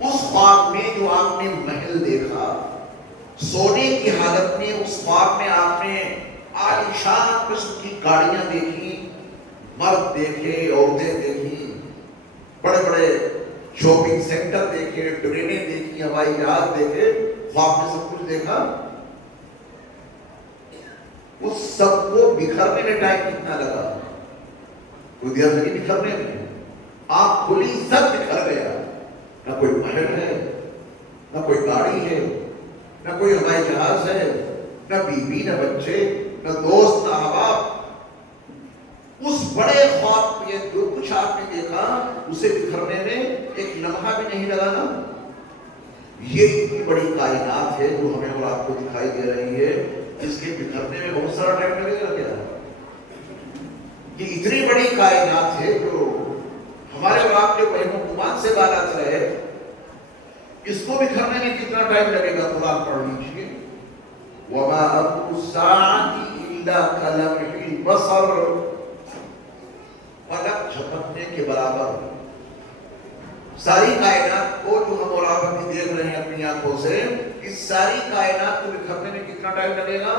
اس خواب میں جو آپ نے محل دیکھا، سونے کی حالت میں اس خواب میں آپ نے عالیشان قسم کی گاڑیاں دیکھی، مرد دیکھے، عورتیں دیکھی، بڑے بڑے شاپنگ سینٹر دیکھے، ٹرینیں دیکھی، ہوائی جہاز دیکھے، خواب میں سب کچھ دیکھا. اس سب کو بکھرنے میں ٹائم کتنا لگا؟ کوئی دیر لگی بکھرنے میں؟ آنکھ کھلی سب بکھر گیا. نہ کوئی محل ہے، نہ کوئی گاڑی ہے، نہ کوئی ہوائی جہاز ہے، نہ بیوی، نہ بچے، نہ دوست، نہ احباب. اس بڑے خواب میں جو کچھ آپ نے دیکھا اسے بکھرنے میں ایک لمحہ بھی نہیں لگا نا. یہ اتنی بڑی کائنات ہے جو ہمیں اور آپ کو دکھائی دے رہی ہے، اس کے بکھرنے میں بہت سارا ٹائم لگے گا کیا؟ یہ اتنی بڑی کائنات ہے جو ہمارے اور آپ کے وہم و گمان سے بالا ہے، اس کو بکھرنے میں کتنا ٹائم لگے گا؟ قرآن پڑھ لیجیے. وَمَا أَمْرُ السَّاعَةِ إِلَّا كَلَمْحِ الْبَصَرِ. پلک جھپکنے کے برابر ساری کائنات کو جو ہم اور آپ ابھی دیکھ رہے ہیں اپنی آنکھوں سے، اس ساری کائنات کو بکھرنے میں کتنا ٹائم لگے گا؟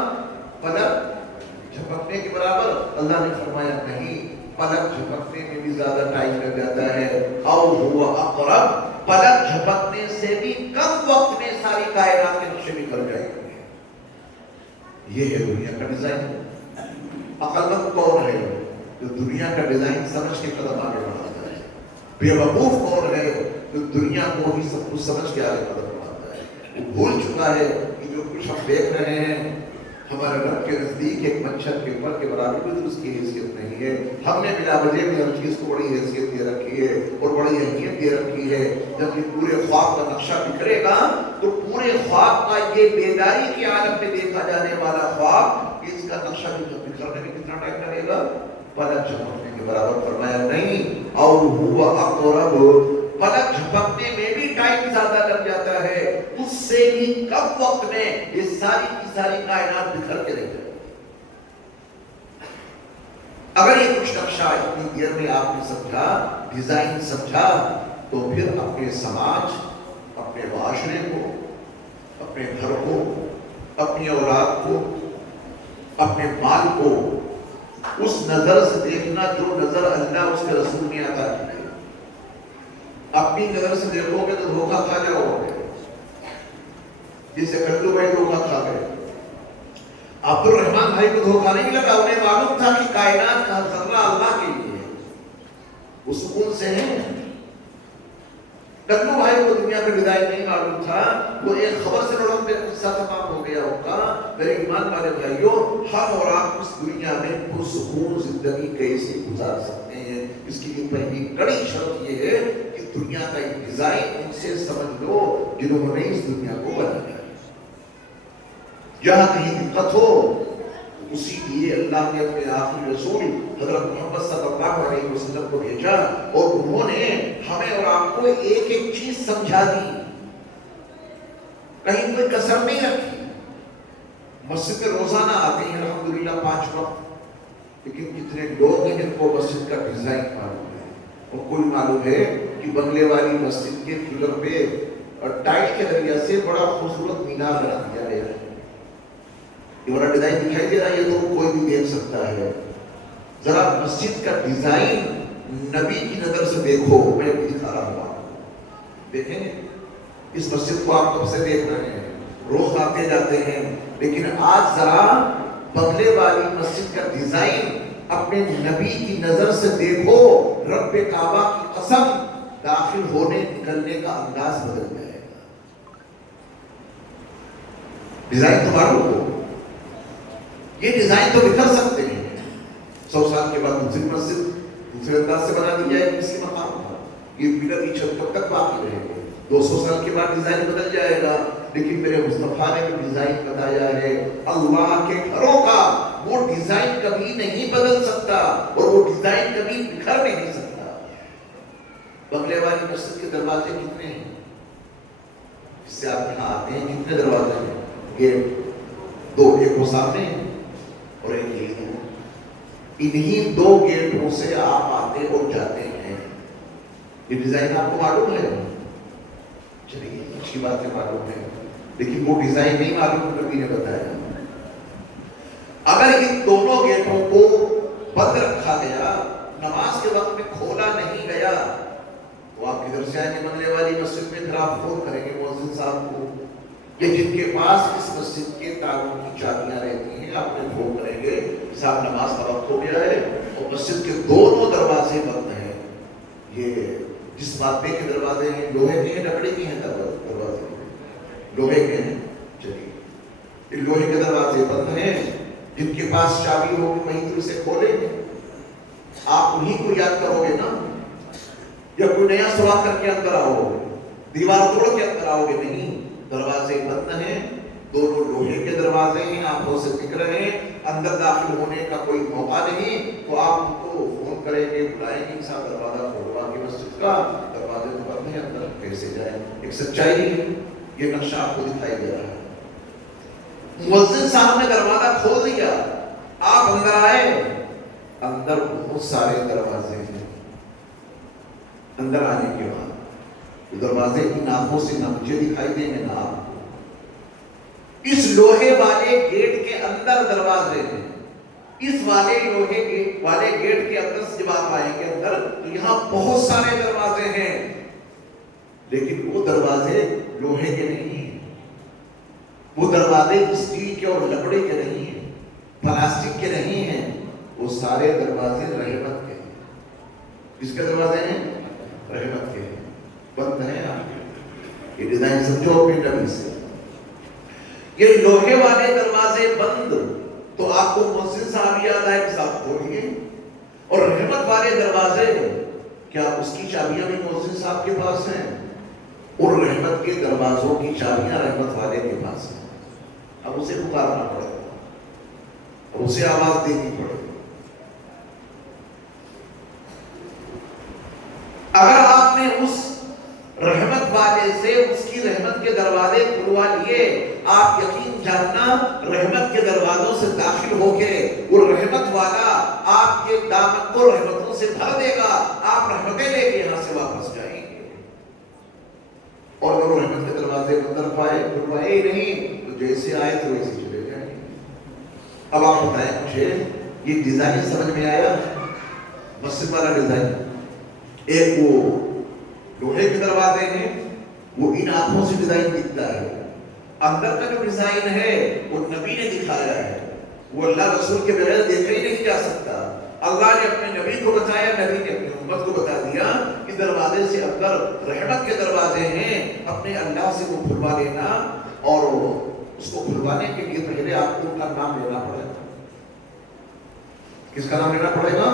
پلک جھپکنے کے برابر. اللہ نے فرمایا نہیں، پلک جھپکنے میں بھی زیادہ ٹائم لگ جاتا ہے. او هو اقرب، پلک جھپکنے سے بھی کم وقت میں ساری کائنات کے نقشے بکھر جائیں گے. یہ ہے دنیا کا ڈیزائن. عقل مند کون ہے جو دنیا کا ڈیزائن سمجھ کے قدم آگے بڑھاتا ہے؟ بے وقوف کون ہے جو دنیا کو ہی سب کچھ سمجھ کے آگے قدم بڑھاتا ہے؟ وہ بھول چکا ہے کہ جو کچھ ہم دیکھ رہے ہیں ہمارے رب کے نزدیک ایک مچھر کے پر کے برابر بھی اس کی حیثیت نہیں ہے. ہم نے بلا وجہ میں ہر چیز کو بڑی حیثیت دے رکھی ہے اور بڑی اہمیت دے رکھی ہے. جب یہ پورے خواب کا نقشہ بکھرے گا تو پورے خواب کا یہ بیداری کے عالم میں دیکھا جانے والا خواب، اس کا نقشہ بکھرنے میں کتنا ٹائم لگے گا؟ پلک جھپکنے کے برابر. فرمایا نہیں، اور ہوا اقرب، پلک جھپکنے میں بھی ٹائم زیادہ لگ جاتا ہے، اس سے بھی کم وقت میں یہ ساری کی ساری کائنات بکھر کے رہ جائے. اگر یہ کچھ نقشہ اتنی دیر میں آپ نے سمجھا، ڈیزائن سمجھا، تو پھر اپنے سماج، اپنے معاشرے کو، اپنے گھر کو، اپنی اولاد کو، اپنے مال کو اس نظر سے دیکھنا جو نظر اللہ اس کے رسول نے عطا کی ہے. اپنی نظر سے دیکھو گے تو دھوکہ کھا جاؤ گے، جسے کلو بھائی دھوکہ کھا گئے. عبد الرحمن بھائی کو دھوکہ نہیں لگا، انہیں معلوم تھا کہ کائنات کا ذرہ اللہ کے لیے ہے، وہ سکون سے ہیں. کلو بھائی کو دنیا کا ڈیزائن نہیں معلوم تھا، وہ ایک خبر سے لڑوں پہ قصہ تمام ہو گیا ان کا. میرے ایمان والے بھائیوں، ہم اور آپ اس دنیا میں پرسکون زندگی کیسے گزار سکتے ہیں؟ اس کی پہلی کڑی شرط یہ ہے کہ دنیا کا ایک ڈیزائن ان سے سمجھ لو جنہوں نے اس دنیا کو بنایا. جہاں کہیں دقت ہو، اسی لیے اللہ نے اپنے آخری رسول حضرت محمد صلی اللہ علیہ وسلم کو بھیجا اور انہوں نے ہمیں اور آپ کو ایک ایک چیز سمجھا دی، کہیں کوئی کسر نہیں رکھی. مسجد میں روزانہ آتے ہیں الحمدللہ 5 وقت، لیکن کتنے لوگ ہیں جن کو مسجد کا ڈیزائن معلوم ہے؟ اور کوئی معلوم ہے کہ بنگلے والی مسجد کے پلر پہ اور ٹائل کے ذریعے سے بڑا خوبصورت مینار بنا دیا گیا ہے. یہ بڑا ڈیزائن دکھائی دے رہا ہے، یہ تو کوئی بھی دیکھ سکتا ہے. ذرا مسجد کا ڈیزائن نبی کی نظر سے دیکھو. میں بھی دکھا رہا ہوں، دیکھیں گے اس مسجد کو آپ کب سے دیکھ رہے ہیں، روز آتے جاتے ہیں، لیکن آج ذرا بنگلے والی مسجد کا ڈیزائن اپنے نبی کی نظر سے دیکھو. رب کعبہ کی قسم، داخل ہونے نکلنے کا انداز بدل جائے گا. ڈیزائن تو معلوم ہو، یہ ڈیزائن تو بکھر سکتے ہیں. 100 سال کے بعد دوسری مسجد دوسرے انداز سے بنا دی جائے گی اسی مقام پر. یہ پلر کی چھت کب تک باقی رہے گی؟ 200 سال کے بعد ڈیزائن بدل جائے گا. لیکن میرے مصطفیٰ نے بھی ڈیزائن بتایا ہے. اللہ کے گھروں کا وہ ڈیزائن کبھی نہیں بدل سکتا اور وہ ڈیزائن کبھی بکھر نہیں سکتا. بنگلے والی مسجد کے دروازے کتنے ہیں؟ اس سے آپ یہاں آتے ہیں، کتنے دروازے ہیں؟ گیٹ 2، ایک وہ سامنے اور ایک یہ. انہی 2 گیٹوں سے آپ آتے اور جاتے ہیں. یہ ڈیزائن آپ کو معلوم ہے؟ چلیے اچھی بات ہے، معلوم ہے. لیکن وہ ڈیزائن نہیں معلوم نبی نے بتایا. اگر ان دونوں گیٹوں کو بند رکھا گیا، نماز کے وقت میں کھولا نہیں گیا، تو آپ کدھر سے آئیں گے بننے والی مسجد میں؟ پھر آپ فون کریں گے مؤذن صاحب کو، یا جن کے پاس اس مسجد کے تالوں کی چابیاں رہتی ہیں، آپ نے فون کریں گے صاحب نماز کا وقت ہو گیا ہے اور مسجد کے دونوں دروازے بند ہیں. یہ جس مادے کے دروازے ہیں، لوہے کے ہیں لکڑی کے ہیں دروازے؟ لوہے کے ہیں. چلیے لوہے کے دروازے بند ہیں، جن کے پاس چابی ہوگی وہیں تو اسے کھولیں گے. آپ انہیں کو یاد کرو گے نا، یا کوئی نیا سوال کر کے اندر آؤ گے، دیوار توڑ کے اندر آؤ گے؟ نہیں، دروازے بند ہیں، دونوں لوہے کے دروازے ہیں، آنکھوں سے دکھ رہے ہیں، اندر داخل ہونے کا کوئی موقع نہیں. تو آپ ان کو فون کریں گے، بلائیں گے صاحب دروازہ کھولوا کے مسجد کا، دروازے تو بند ہیں، اندر کیسے جائیں؟ ایک سچائی ہے، یہ نقشہ آپ کو دکھائی دے رہا ہے. مؤذن صاحب نے دروازہ کھول دیا، آپ اندر آئے، اندر بہت سارے دروازے ہیں. اندر آنے کے بعد دروازے کی آنکھوں سے نہ مجھے دکھائی دیں گے نہ آپ کو. اس لوہے والے گیٹ کے اندر دروازے ہیں، اس والے لوہے والے گیٹ کے اندر سے جب آپ آئیں گے اندر تو یہاں بہت سارے دروازے ہیں، لیکن وہ دروازے لوہے کے نہیں ہیں، وہ دروازے اسٹیل کے اور لکڑی کے نہیں ہیں، پلاسٹک کے نہیں ہیں، وہ سارے دروازے رحمت کے ہیں. کس کے دروازے ہیں؟ رحمت کے ہیں. بند ہیں. آپ یہ ڈیزائن سمجھو اپنے نبی سے. یہ لوہے والے دروازے بند تو آپ کو مؤذن صاحب یاد آئے کہ صاحب کھولیے. اور رحمت والے دروازے، کیا اس کی چابیاں بھی مؤذن صاحب کے پاس ہیں؟ اور رحمت کے دروازوں کی چابیاں رحمت والے کے پاس ہیں. اب اسے پکارنا پڑے گا اور اسے آواز دینی پڑے گی. اگر آپ نے اس رحمت والے سے اس کی رحمت کے دروازے کھلوا لیے، آپ یقین جاننا رحمت کے دروازوں سے داخل ہو کے وہ رحمت والا آپ کے دامن کو رحمتوں سے بھر دے گا. آپ رحمتیں لے کے یہاں سے واپس جائیں گے. اور اگر وہ رحمت کے دروازے اندر کھلوائے ہی نہیں تو جیسے آئے تو ویسے چلے جائیں گے. اب آپ بتائیں مجھے، یہ ڈیزائن سمجھ میں آیا؟ مسجد والا ڈیزائن، ایک وہ لوہے کے دروازے ہیں، وہ ان آنکھوں سے ڈیزائن دکھتا ہے. اندر کا جو ڈیزائن ہے وہ نبی نے دکھایا ہے، وہ اللہ رسول کے بغیر دیکھا ہی نہیں جا سکتا. اللہ نے اپنے نبی کو بتایا، نبی نے اپنی امت کو بتا دیا کہ دروازے سے اندر رحمت کے دروازے ہیں، اپنے اللہ سے وہ کھلوا لینا. اور اس کو کھلوانے کے لیے پہلے آپ کو ان کا نام لینا پڑے گا. کس کا نام لینا پڑے گا؟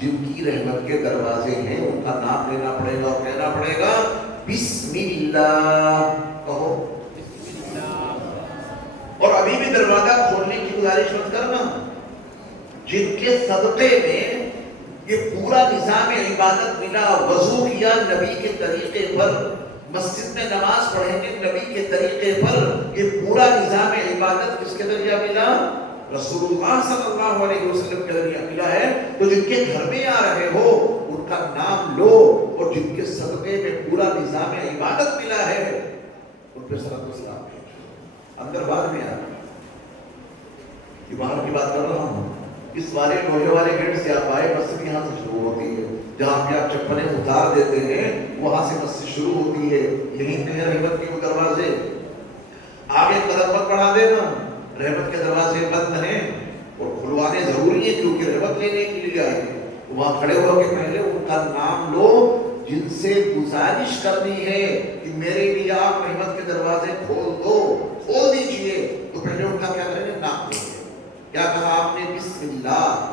جن کی رحمت کے دروازے ہیں ان کا نام لینا پڑے گا اور کہنا پڑے گا بسم اللہ. کہو بسم اللہ. اور ابھی بھی دروازہ کھولنے کی گزارش مت کرنا. جن کے صدقے میں یہ پورا نظام عبادت ملا، وضو کیا نبی کے طریقے پر، مسجد میں نماز پڑھیں گے نبی کے طریقے پر، یہ پورا نظام عبادت کس کے ذریعہ ملا؟ رسول اللہ صلی اللہ علیہ وسلم کے ذریعہ ملا ہے. تو جن کے گھر میں آ رہے ہو ان کا نام لو، اور جن کے صدقے میں پورا نظام عبادت ملا ہے ان پہ صلاۃ و سلام بھیجو. اندر بعد میں آ، یہ باہر کی بات کر رہا ہوں. اس والے لوہے والے گیٹ سے آپ آئے، مسجد یہاں سے شروع ہوتی ہے. جہاں پہ آپ چپلیں اتار دیتے ہیں وہاں سے مسجد شروع ہوتی ہے. یہیں پہ رحمت کے وہ دروازے. آگے قدم مت بڑھا دینا، رحمت کے دروازے بند ہیں اور کھلوانے ضروری ہے کیونکہ رحمت لینے کے لیے آئے ہیں. وہاں کھڑے ہو کے پہلے ان کا نام لو جن سے گزارش کرنی ہے کہ میرے لیے آپ رحمت کے دروازے کھول دو، کھول دیجئے. تو پہلے ان کا کیا کریں گے؟ نام لیں گے. کیا کہا آپ نے؟ بسم اللہ.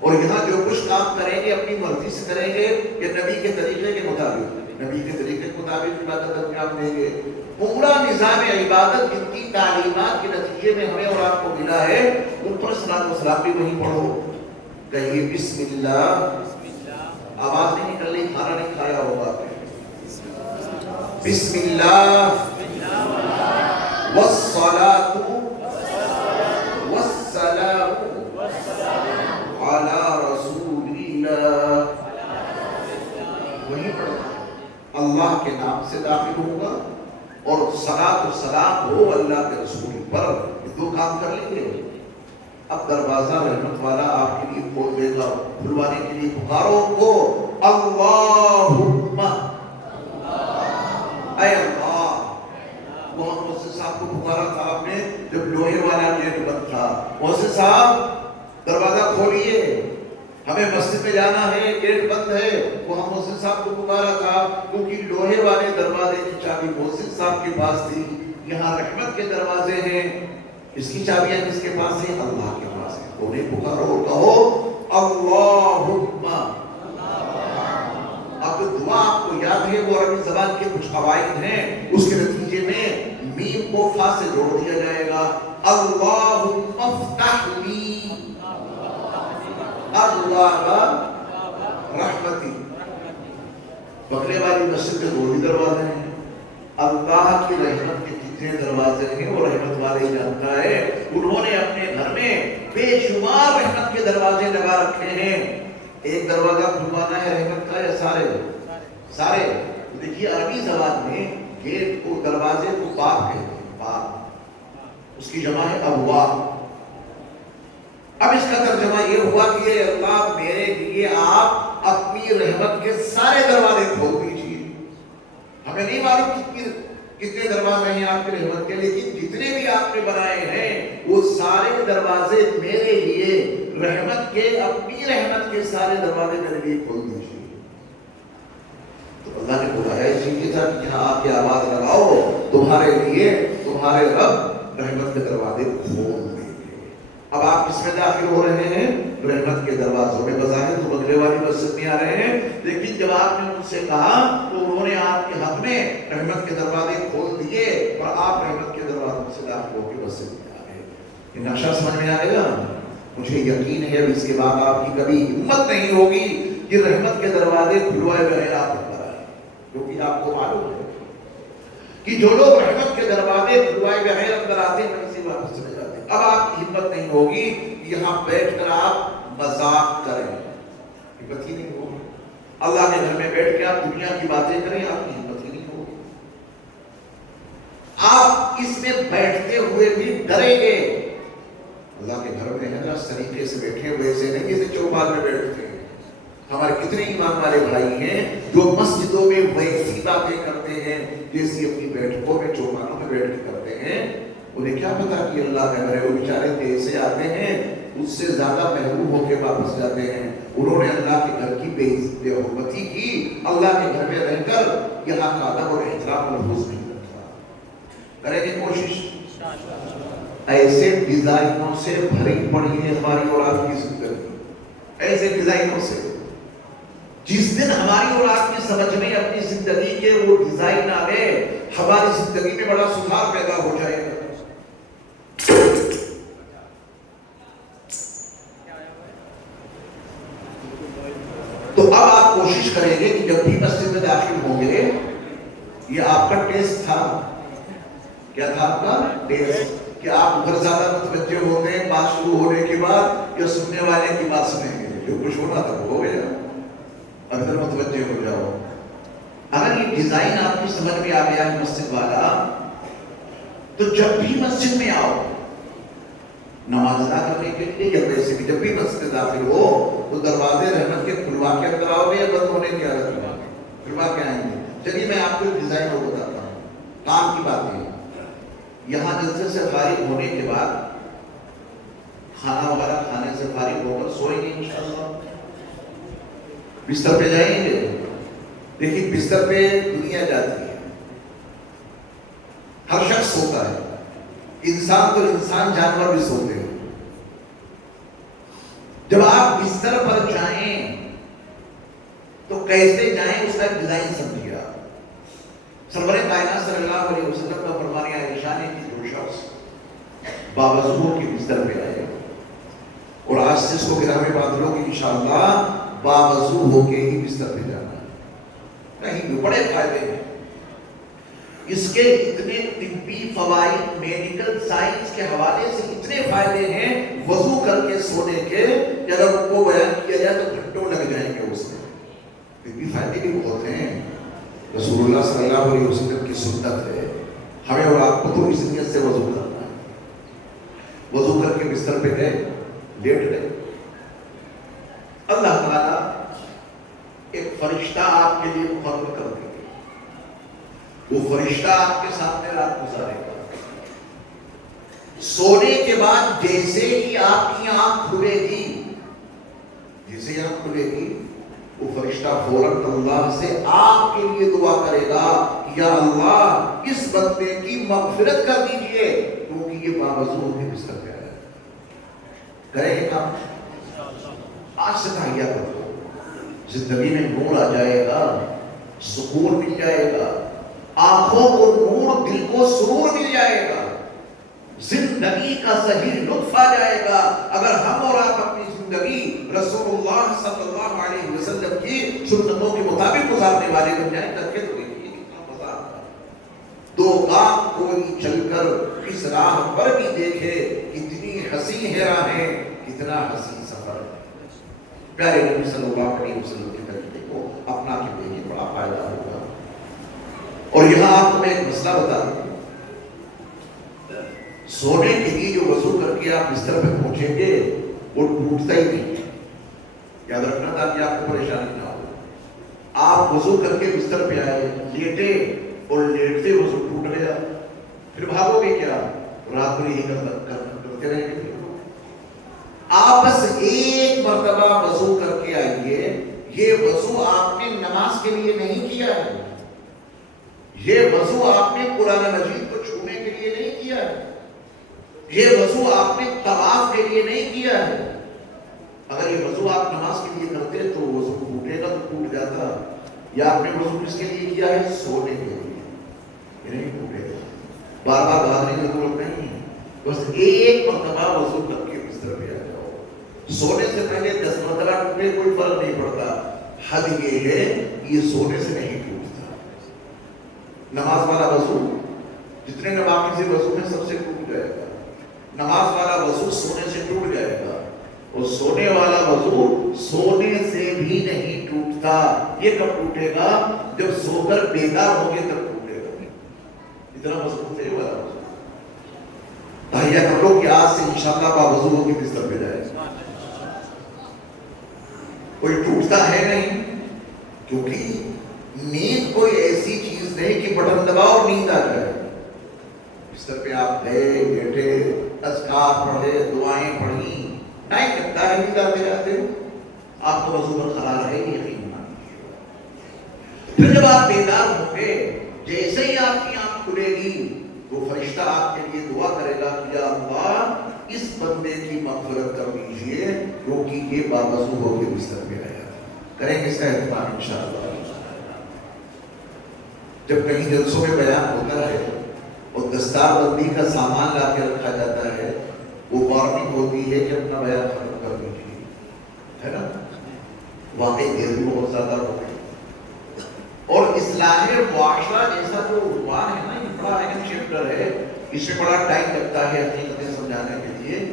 اور یہاں جو کچھ کام کریں گے اپنی مرضی سے کریں گے کہ نبی کے طریقے کے مطابق، نبی کے طریقے کے مطابق عبادت انجام دیں گے. پورا نظام عبادت جن کی تعلیمات کے نتیجے میں ہمیں اور آپ کو ملا ہے ان پر صلاۃ و سلام بھی وہیں پڑھو. کہیے بسم اللہ. آواز نہیں نکل رہی، کھانا نہیں کھایا ہوگا. بسم اللہ والصلاۃ والسلام علی رسول اللہ. وہیں پڑھنا. اللہ کے نام سے داخل ہوگا اور صلاۃ و سلام ہو اللہ کے رسول پر، یہ دو کام کر لیں گے، اب دروازہ رحمت والا آپ کے لیے کھول دے گا۔ کھلوانے کے لیے پکارو کو، اللہم، اے اللہ۔ محمد محسن صاحب کو پکارا تھا آپ نے جب لوہے والا گیٹ بند تھا، محسن صاحب دروازہ کھولیے، ہمیں مسجد میں جانا ہے، گیٹ بند ہے۔ محمد محسن صاحب کو پکارا تھا کیونکہ لوہے والے دروازے کی چابی محسن صاحب کے پاس تھی۔ یہاں رحمت کے دروازے ہیں، اس کی چابیاں کس کے پاس ہیں؟ اللہ کے پاس ہیں۔ انہیں پکارو، کہو اللہم۔ اب دعا آپ کو یاد ہے، وہ عربی زبان کے کچھ قواعد ہیں، اس کے نتیجے میں میم کو فا سے جوڑ دیا جائے گا۔ اللہم افتح لی، اللہ رحمتی۔ بغلے والی مسجد کے دو ہی دروازے ہیں، اللہ کی رحمت کے جتنے دروازے ہیں وہ رحمت والے ہی جانتا ہے۔ انہوں نے اپنے گھر میں بے شمار رحمت کے دروازے لگا رکھے ہیں۔ ایک دروازہ کھلوانا ہے رحمت کا یا سارے؟ دیکھیے عربی زبان میں گیٹ کو، دروازے کو باب کہتے ہیں، باب، اس کی جمع ہے ابواب۔ اب اس کا ترجمہ یہ ہوا کہ اللہ میرے لیے آپ اپنی رحمت کے سارے دروازے کھول دیجیے۔ ہمیں نہیں معلوم کتنے دروازے ہیں آپ کی رحمت کے، لیکن جتنے بھی آپ نے بنائے ہیں وہ سارے دروازے میرے لیے رحمت کے، اپنی رحمت کے سارے دروازے میرے لیے کھول دیجیے۔ تو اللہ نے بلایا اس لیے تھا کہ یہاں آپ کی آواز لگاؤ، تمہارے لیے تمہارے رب رحمت کے دروازے کھول دیں گے۔ اب آپ کس میں داخل ہو رہے ہیں؟ رحمت کے دروازوں میں۔ بظاہر تو بغلے والی مسجد میں آ رہے ہیں، لیکن جب آپ نے ان سے کہا تو انہوں نے آپ کے حق میں رحمت کے دروازے کھول دیے اور آپ رحمت کے دروازوں سے داخل ہو کے مسجد میں آ گئے۔ یہ نقشہ سمجھ میں آئے گا؟ مجھے یقین ہے اب اس کے بعد آپ کی کبھی ہمت نہیں ہوگی کہ رحمت کے دروازے کھلوائے بغیر آپ اندر آئے، کیونکہ آپ کو معلوم ہے کہ جو لوگ رحمت کے دروازے کھلوائے بغیر اندر آتے ہیں وہیں سے واپس چلے جاتے ہیں۔ اب آپ کی ہمت نہیں ہوگی کہ یہاں بیٹھ کر آپ مذاق کریں، ہمت ہی نہیں ہوگی۔ اللہ کے گھر میں بیٹھ کے آپ دنیا کی باتیں کریں، آپ کی ہمت ہی نہیں ہوگی۔ آپ اس میں بیٹھتے ہوئے بھی ڈریں گے۔ اللہ کے گھر میں ہے نا، اس طریقے سے بیٹھے ہوئے سے نہیں جیسے چوپال میں بیٹھتے ہیں۔ ہمارے کتنے ایمان والے بھائی ہیں جو مسجدوں میں ویسی باتیں کرتے ہیں جیسی اپنی بیٹھکوں میں، چوپالوں میں بیٹھ کے کرتے ہیں۔ انہیں کیا پتا کہ اللہ کا گھر ہے؟ وہ بیچارے دیر سے آتے ہیں، اس سے زیادہ محروم ہو کے واپس جاتے ہیں۔ انہوں نے اللہ کے گھر کی بے حرمتی کی، اللہ کے گھر میں رہ کر یہاں کا ادب اور احترام محفوظ نہیں رکھا۔ کریں گے کوشش؟ ایسے ڈیزائنوں سے بھری پڑی ہے ہماری اور آپ کی زندگی، ایسے ڈیزائنوں سے جس دن ہماری اور آپ کی سمجھ میں اپنی زندگی کے وہ ڈیزائن آ گئے، ہماری زندگی میں بڑا سدھار پیدا ہو جائے گا۔ تو اب آپ کوشش کریں گے کہ جب بھی مسجد میں داخل ہوں گے، یہ آپ کا ٹیسٹ تھا۔ کیا تھا آپ کا ٹیسٹ؟ کہ آپ گھر زیادہ متوجہ ہوتے ہیں بات شروع ہونے کے بعد یا سننے والے کی بات سنیں گے؟ جو کچھ ہونا تھا وہ ہو گیا، اگر متوجہ ہو جاؤ۔ اگر یہ ڈیزائن آپ کی سمجھ میں آ گیا ہے مسجد والا، تو جب بھی مسجد میں آؤ، نماز ادا کرنے کے لیے یا ویسے بھی جب بھی مسجد میں داخل ہو تو دروازے رحمت کے کھلوا کے اندر آؤ گے یا بند ہونے کی حالت میں کھلوا کے آئیں گے؟ چلیے میں آپ کو ڈیزائن اور بتاتا ہوں، کام کی باتیں۔ یہاں جلسے سے فارغ ہونے کے بعد کھانا وغیرہ کھانے سے فارغ ہو کر سوئیں گے انشاءاللہ، بستر پہ جائیں گے۔ دیکھیں بستر پہ دنیا جاتی ہے، ہر شخص سوتا ہے، انسان تو انسان، جانور بھی سوتے ہیں۔ جب آپ بستر پر جائیں تو کیسے جائیں اس کا ڈیزائن سمجھیے آپ۔ سرور کائنات صلی اللہ علیہ وسلم کا فرمان ہے، عائشہ نے کہ جو شخص باوضو ہو کے بستر پہ آئے، اور آج سے اس کو گرہ میں باندھ لو کہ انشاءاللہ باوضو ہو کے ہی بستر پہ جانا ہے، کہیں بھی بڑے فائدے ہیں اس کے، اتنے طبی فوائد، میڈیکل سائنس کے حوالے سے اتنے فائدے ہیں وضو کر کے سونے کے کہ اگر ان کو بیان کیا جائے تو گھنٹوں لگ جائیں گے اس میں۔ طبی فائدے بھی بہت ہیں، رسول اللہ صلی اللہ علیہ وسلم کی سنت ہے تو اس نیت سے وضو کرنا ہے. وضو کر کے بستر پہ گئے, لیٹ گئے. اللہ تعالیٰ ایک فرشتہ آپ کے لیے مقرر کر دیں گے. وہ فرشتہ آپ کے سامنے رات گزارے گا. سونے کے بعد جیسے ہی آپ کی آنکھ کھلے گی, جیسے ہی آنکھ کھلے گی, وہ فرشتہ فوراً اللہ سے آپ کے لیے دعا کرے گا, یا اللہ اس بندے کی مغفرت کر دیجئے کیونکہ یہ باوضو ہو کے بستر پہ آیا. کریں گے کام؟ آج سے تہیا کر دو. زندگی میں نور آ جائے گا, سکون مل جائے گا, آنکھوں کو نور, دل کو سرور مل جائے گا, زندگی کا صحیح لطف آ جائے گا. اگر ہم اور آپ اپنی زندگی رسول اللہ صلی اللہ علیہ وسلم کی سنتوں کے مطابق گزارنے والے بن جائیں, ترکے تو دیکھیے کتنا مزہ آتا. دو کام کوئی چل کر اس راہ پر بھی دیکھے, کتنی حسین ہے راہیں, کتنا حسین سفر. پیارے نبی صلی اللہ علیہ وسلم کے طریقے کو اپنا کے دیکھیں, بڑا فائدہ ہوگا. اور یہاں آپ کو میں ایک مسئلہ بتا دوں. سونے کے لیے جو وضو کر کے آپ بستر پہ پہنچیں گے وہ ٹوٹتا ہی نہیں. یاد رکھنا تاکہ آپ کو پریشانی نہ ہو. آپ وضو کر کے بستر پہ آئے, لیٹے, اور لیٹتے وضو ٹوٹ گیا, پھر بھاگو گے کیا؟ رات میں یہی کرتے رہیں گے. آپ بس ایک مرتبہ وضو کر کے آئیے. یہ وضو آپ نے نماز کے لیے نہیں کیا ہے, یہ وضو آپ نے قرآن مجید کو چھونے کے لیے نہیں کیا ہے, یہ وضو آپ نے طواف کے لیے نہیں کیا ہے. اگر یہ وضو آپ نماز کے لیے کرتے تو وضو ٹوٹے گا تو ٹوٹ جاتا. یا آپ نے وضو کس کے لیے کیا ہے؟ سونے کے لیے. یہ نہیں ٹوٹے گا. بار بار بھاگنے کی ضرورت نہیں ہے. بس ایک مرتبہ وضو کر کے بستر پہ آ جاؤ. سونے سے پہلے 10 مرتبہ ٹوٹے کوئی فرق نہیں پڑتا. حد یہ ہے یہ سونے سے نہیں ٹوٹتا. نماز والا وضو جتنے نواقض وضو میں سب سے ٹوٹ جائے گا. نماز والا وضو سونے سے ٹوٹ جائے گا, اور سونے والا وضو سونے سے بھی نہیں ٹوٹتا. یہ کب ٹوٹے گا؟ جب سو کر بیدار ہوں گے تب ٹوٹے گا. اتنا مضبوط ہے والا وضو. تہیا کر لو کہ آج سے انشاءاللہ باوضو ہو کے بستر پہ جائے. کوئی ٹوٹتا ہے نہیں, کیونکہ نیند کوئی ایسی چیز نہیں کہ بٹن دباؤ اور نیند آ جائے. بستر پہ آپ گئے, بیٹھے, اذکار پڑھے, دعائیں پڑھی, ٹائم لگتا ہے نیند آتے آتے. آپ کو وضو برقرار رہے گی, یقین مانیے. پھر جب آپ بیدار ہوں گے, جیسے ہی آپ کی آنکھ کھلے گی, وہ فرشتہ آپ کے لیے دعا کرے گا کہ یا اللہ اس بندے کی مغفرت کر دیجیے کیونکہ یہ باوضو ہو کے بستر پہ آیا. کریں گے اس کا اہتمام انشاءاللہ. جب کہیں جلسوں میں بیان ہوتا ہے اور دستار بندی کا سامان لا کے رکھا جاتا ہے, وہ وارننگ ہوتی ہے کہ اپنا بیان ختم کر دیجیے, ہے نا. واقعی دیر بھی بہت زیادہ ہو گئی. اور اصلاح معاشرہ جیسا جو عنوان ہے نا, یہ بڑا اہم چیپٹر ہے. اس میں بڑا ٹائم لگتا ہے حقیقتیں سمجھانے کے لیے.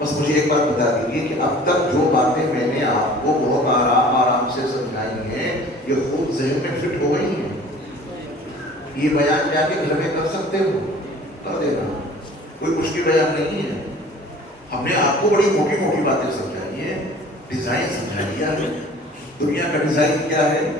بس مجھے ایک بات بتا دیجیے کہ اب تک جو باتیں میں نے آپ کو بہت آرام سے سمجھائی ہیں, یہ خود ذہن میں فٹ ہو گئی ہیں. یہ بیان جا کے گھر میں کر سکتے ہو, کر دینا, کوئی مشکل بیان نہیں ہے. ہم نے آپ کو بڑی موٹی موٹی باتیں سمجھائی ہیں, ڈیزائن سمجھا دیا ہے. دنیا کا ڈیزائن کیا ہے؟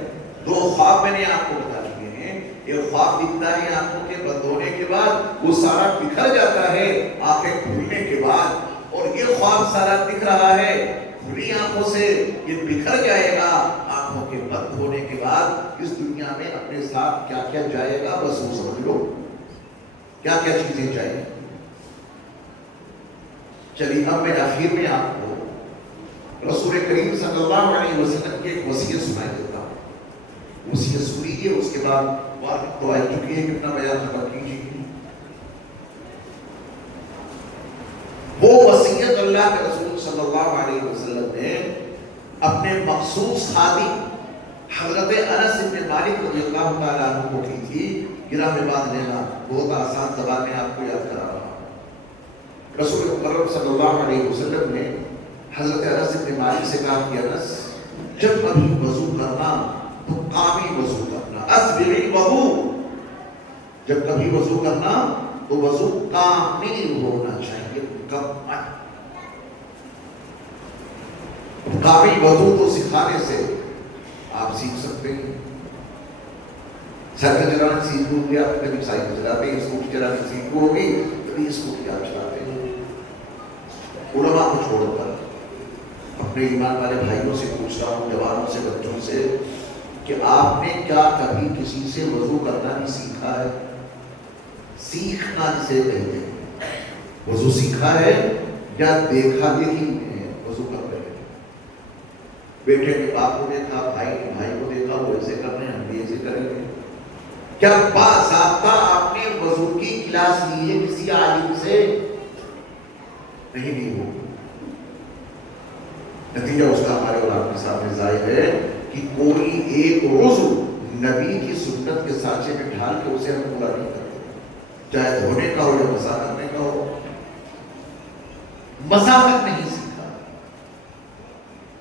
2 خواب میں نے آپ کو بتا دیے ہیں. ایک خواب دکھتا ہے آنکھوں کے بند ہونے کے بعد, وہ سارا بکھر جاتا ہے آنکھیں کھلنے کے بعد. اور یہ خواب سارا دکھ رہا ہے کھلی آنکھوں سے, یہ بکھر جائے گا آنکھوں کے بند ہونے کے بعد. اس دنیا میں اپنے ساتھ کیا کیا جائے گا بس وہ سمجھ لو, کیا کیا چیزیں جائیں. چلیے اب میں آخر میں آپ کو رسول کریم صلی اللہ علیہ وسلم کی ایک وصیت سنائی دیتا ہوں. وصیت سنیے, اس کے بعد واقع تو آ چکی ہے کہ اپنا بیان ختم کیجیے. وہ وصیت اللہ کے رسول صلی اللہ علیہ وسلم نے اپنے مخصوص خادم حضرت انس بن مالک رضی اللہ تعالیٰ عنہ کو کی تھی. گرہ میں باندھ لینا, بہت آسان زبان میں آپ کو یاد کرا رہا ہوں. رسول اکرم صلی اللہ علیہ وسلم نے حضرت انس بن مالک سے کہا کہ انس, جب ابھی وضو کرنا تو قامی وضو کرنا, اسبغ الوضوء, جب کبھی وضو کرنا تو وضو کامل ہونا چاہیے، کامل وضو تو سکھانے سے آپ سیکھ سکتے ہیں۔ سائیکل چلانا سیکھ لوں گے آپ، کبھی سائیکل چلاتے ہیں، اسکوٹی چلانے سیکھ ہوگی کبھی اسکوٹی آپ چلاتے ہیں۔ علماء کو چھوڑ کر اپنے ایمان والے بھائیوں سے پوچھتا ہوں، جوانوں سے، بچوں سے، کہ آپ نے کیا کبھی کسی سے وضو کرنا نہیں سیکھا ہے؟ سیکھنا جسے کہتے ہیں، وضو سیکھا ہے یا دیکھا دیکھی میں وضو کر رہے ہیں؟ بیٹے نے باپ کو دیکھا، بھائی نے بھائی کو دیکھا، وہ ایسے کر رہے ہیں، ہم بھی ایسے کریں گے؟ کیا باضابطہ آپ نے وضو کی کلاس لی ہے کسی عالم سے؟ نہیں ہو۔ نتیجہ اس کا ہمارے اور آپ کے سامنے ظاہر ہے کہ کوئی ایک عضو نبی کی سنت کے سانچے میں ڈھال کے اسے ہم پورا نہیں کرتے، چاہے دھونے کا ہو یا مسح کرنے کا ہو۔ مسح تک نہیں سیکھا۔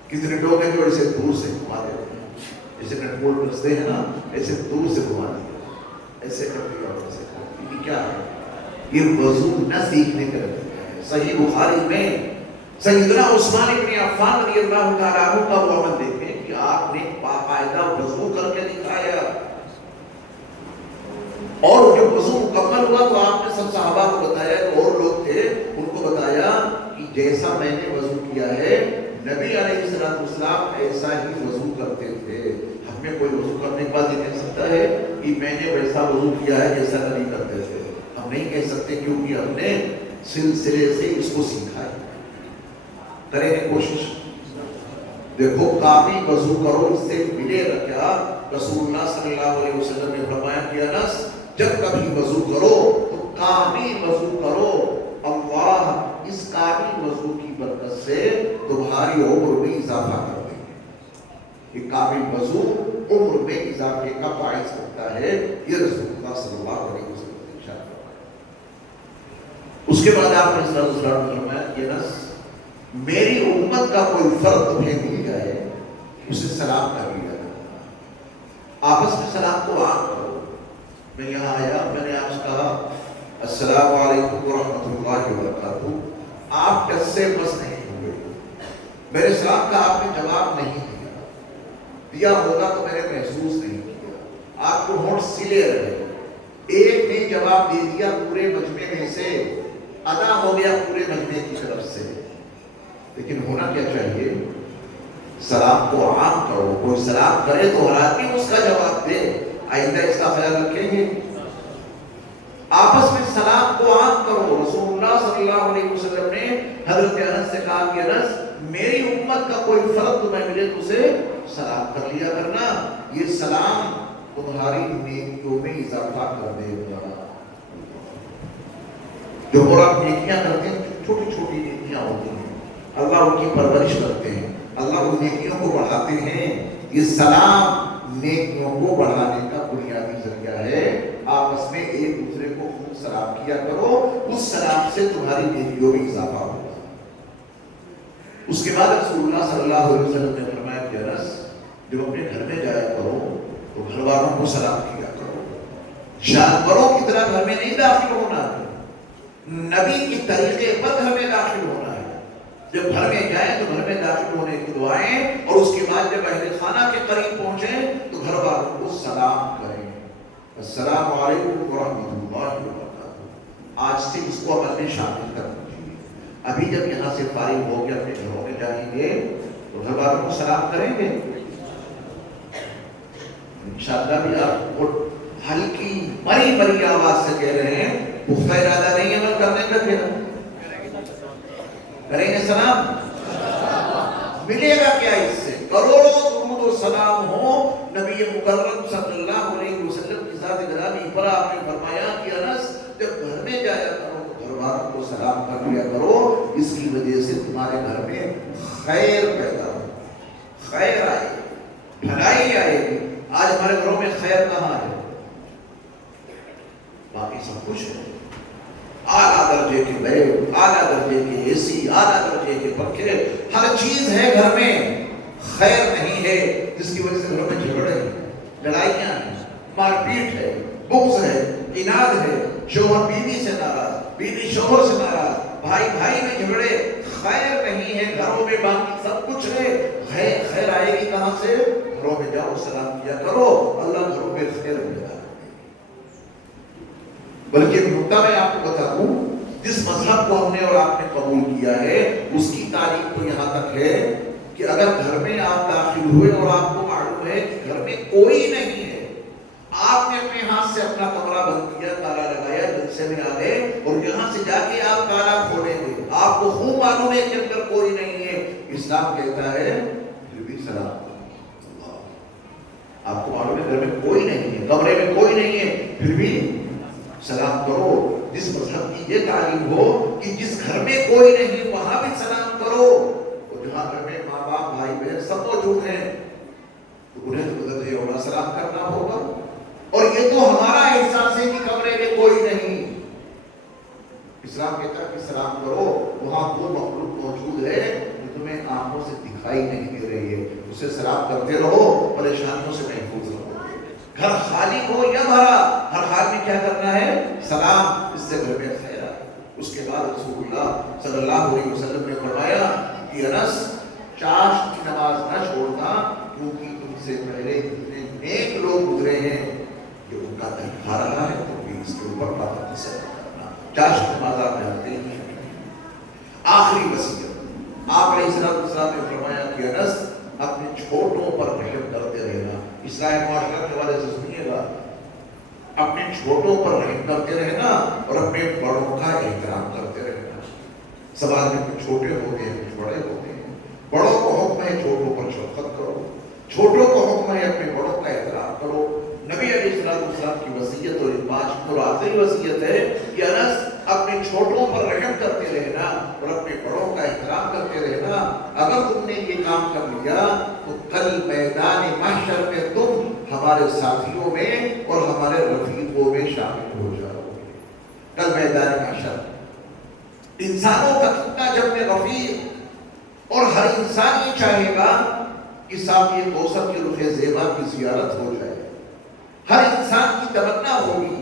کتنے لوگ ہیں جو اسے دور سے گھما دیتے ہیں، جیسے نٹ بولٹ بجتے ہیں نا، ایسے دور سے گھما دیتے ہیں، ایسے کر دیا اور ایسے کر دیا۔ یہ کیا ہے؟ یہ وضو نہ سیکھنے کا نتیجہ ہے۔ صحیح بخاری میں سیدنا عثمان ابن عفان رضی اللہ تعالیٰ عنہ کا وہ عمل دیکھیں کہ آپ نے باقاعدہ وضو کر کے دکھایا، اور جب وضو مکمل ہوا تو آپ نے سب صحابہ کو بتایا، اور لوگ تھے ان کو بتایا کہ جیسا میں نے وضو کیا ہے نبی علیہ السلام ایسا ہی وضو کرتے تھے۔ ہم میں کوئی وضو کرنے کے بعد یہ کہہ سکتا ہے کہ میں نے ویسا وضو کیا ہے جیسا نبی کرتے تھے؟ ہم نہیں کہہ سکتے، کیونکہ ہم نے سلسلے سے اس کو سیکھا ہے۔ کریں گے کوشش؟ دیکھو کامل وضو کرو، اس سے ملے گا کیا؟ رسول اللہ صلی اللہ علیہ وسلم نے فرمایا کہ انس جب کبھی وضو کرو تو کامل وضو کرو، اللہ اس کامل وضو کی برکت سے تمہاری عمر میں اضافہ کر دیں گے۔ یہ کامل وضو عمر میں اضافے کا باعث ہوتا ہے، یہ رسول اللہ صلی اللہ علیہ وسلم نے ارشاد فرمایا۔ اس کے بعد آپ نے صلی اللہ علیہ وسلم نے فرمایا کہ انس میری امت کا کوئی فرد تمہیں مل جائے اسے سلام کر لیا کرنا، آپس میں سلام کو عام کرو۔ میں یہاں آیا، میں نے آپ سے کہا السلام علیکم ورحمۃ اللہ وبرکاتہ، آپ ٹس سے بس نہیں ہوئے، میرے سلام کا آپ نے جواب نہیں دیا ہوگا تو میں نے محسوس نہیں کیا، آپ کو ہونٹ سلے رہے، ایک نے جواب دے دیا پورے مجمع میں سے، ادا ہو گیا پورے مجمع کی طرف سے۔ لیکن ہونا کیا چاہیے؟ سلام کو عام کرو، کوئی سلام کرے تو ہر آدمی اس کا جواب دے۔ آئندہ اس کا خیال رکھیں گے، آپس میں سلام کو عام کرو۔ رسول اللہ صلی اللہ علیہ وسلم نے حضرت انس سے کہا کہ انس میری امت کا کوئی فرد تمہیں ملے تو اسے سلام کر لیا کرنا، یہ سلام تمہاری نیکیوں میں اضافہ کر دے گا۔ جو اور آپ نیکیاں کرتے ہیں چھوٹی چھوٹی نیکیاں ہوتی ہیں، اللہ ان کی پرورش کرتے ہیں، اللہ ان نیکیوں کو بڑھاتے ہیں۔ یہ سلام نیکیوں کو بڑھانے کا بنیادی ذریعہ ہے۔ آپس میں ایک دوسرے کو خوب سلام کیا کرو، اس سلام سے تمہاری نیکیوں میں اضافہ ہوگا۔ اس کے بعد رسول اللہ صلی اللہ علیہ وسلم نے فرمایا کہ انس جب اپنے گھر میں جایا کرو تو گھر والوں کو سلام کیا کرو، جانوروں کی طرح گھر میں نہیں داخل ہونا، نبی کی طریقے پر گھر میں داخل ہونا ہے۔ جب گھر میں جائیں تو گھر میں داخل ہونے کی دعائیں، اور اس کے بعد جب اہل خانہ کے قریب پہنچیں تو گھر والوں کو سلام کریں، السلام علیکم ورحمۃ اللہ وبرکاتہ۔ آج سے اس کو عمل میں شامل کر دیجیے۔ ابھی جب یہاں سے فارغ ہو کے اپنے گھروں میں جائیں گے تو گھر والوں کو سلام کریں گے انشاءاللہ۔ بھی آپ ہلکی مری مری آواز سے کہہ رہے ہیں، پختہ ارادہ نہیں عمل کرنے کا، کیا کریں گے؟ سلام ملے گا کیا اس سے؟ کروڑوں درود و سلام ہو نبی مکرم صلی اللہ علیہ وسلم کی ذات گرامی پر۔ آپ نے فرمایا کہ انس جب گھر میں جایا کرو تو گھر والوں کو سلام کر لیا کرو، اس کی وجہ سے تمہارے گھر میں خیر پیدا ہو، خیر آئے گی، بھلائی آئے گی۔ آج ہمارے گھروں میں خیر کہاں ہے؟ باقی سب کچھ ہے، اعلیٰ درجے کے بیڈ، اعلیٰ درجے کے اے سی، اعلیٰ درجے کے پنکھے، ہر چیز ہے گھر میں، خیر نہیں ہے، جس کی وجہ سے گھروں میں جھگڑے ہیں، لڑائیاں ہیں، مار پیٹ ہے، بغض ہے، اناد ہے، شوہر بیوی سے ناراض، بیوی شوہر سے ناراض، بھائی بھائی میں جھگڑے، خیر نہیں ہے گھروں میں، باقی سب کچھ ہے، خیر آئے گی کہاں سے؟ گھروں میں جاؤ سلام کیا کرو، اللہ گھروں میں خیر پیدا کرے۔ بلکہ ایک نکتہ میں آپ کو بتا دوں، جس مذہب کو ہم نے اور آپ نے قبول کیا ہے اس کی تعریف تو یہاں تک ہے کہ اگر گھر میں آپ داخل ہوئے اور آپ کو معلوم ہے کہ گھر میں کوئی نہیں ہے، آپ نے اپنے ہاتھ سے اپنا کمرہ بند کیا، تالا لگایا، جلسے میں آ گئے اور یہاں سے جا کے آپ تالا کھولیں گے، آپ کو خوب معلوم ہے کہ اندر کوئی نہیں ہے، اسلام کہتا ہے پھر بھی سلام کرو۔ آپ کو معلوم ہے گھر میں کوئی نہیں ہے، کمرے میں کوئی نہیں ہے، پھر بھی سلام کرو۔ جس مذہب کی یہ تعلیم ہو کہ جس گھر میں کوئی نہیں وہاں بھی سلام کرو، اور جہاں گھر میں ماں باپ بھائی بہن سب موجود ہیں تو انہیں تو بدل یہ ہونا سلام کرنا ہوگا۔ اور یہ تو ہمارا احساس ہے کہ کمرے میں کوئی نہیں، اسلام کہتا ہے کہ سلام کرو، وہاں وہ مخلوق موجود ہے جو تمہیں آنکھوں سے دکھائی نہیں دے رہی ہے، اسے سلام کرتے رہو، پریشانیوں سے محفوظ رہو۔ گھر خالی ہو یا بھرا، ہر حال میں کیا کرنا ہے؟ سلام، اس سے گھر میں خیر آئے۔ اس کے بعد رسول اللہ صلی اللہ علیہ وسلم نے فرمایا کہ انس، چاشت کی نماز نہ چھوڑنا، کیونکہ تم سے پہلے اتنے نیک لوگ گزرے ہیں کہ ان کا دل کھا رہا ہے، تو بھی اس کے اوپر پابندی سے کرنا۔ چاشت کی نماز آپ جانتے ہیں۔ آخری وصیت آپ علیہ السلام نے فرمایا کہ انس، اپنے چھوٹوں پر رحم کرتے رہنا۔ اسلامی معاشرت کے والے سے سنیے گا، اپنے چھوٹوں پر رحم کرتے رہنا اور اپنے بڑوں کا احترام کرتے رہنا۔ سماج میں کچھ چھوٹے ہوتے ہیں، کچھ بڑے ہوتے ہیں، بڑوں کو حکم ہے چھوٹوں پر شفقت کرو، چھوٹوں کو حکم ہے اپنے بڑوں کا احترام کرو۔ نبی علیہ السلام کی وصیت اور پانچ اور آخری وصیت ہے کہ انس، اپنے چھوٹوں پر رحم کرتے رہنا اور اپنے بڑوں کا احترام کرتے رہنا۔ اگر تم نے یہ کام کر لیا تو کل میدان محشر میں تم ہمارے ساتھیوں میں اور ہمارے رفیقوں میں شامل ہو جاؤ گے۔ کل میدان محشر انسانوں کا کتنا جب میں رفیق، اور ہر انسان یہ چاہے گا کہ سامنے کوثر کی رخ زیبا کی زیارت ہو جائے، ہر انسان کی تمنا ہوگی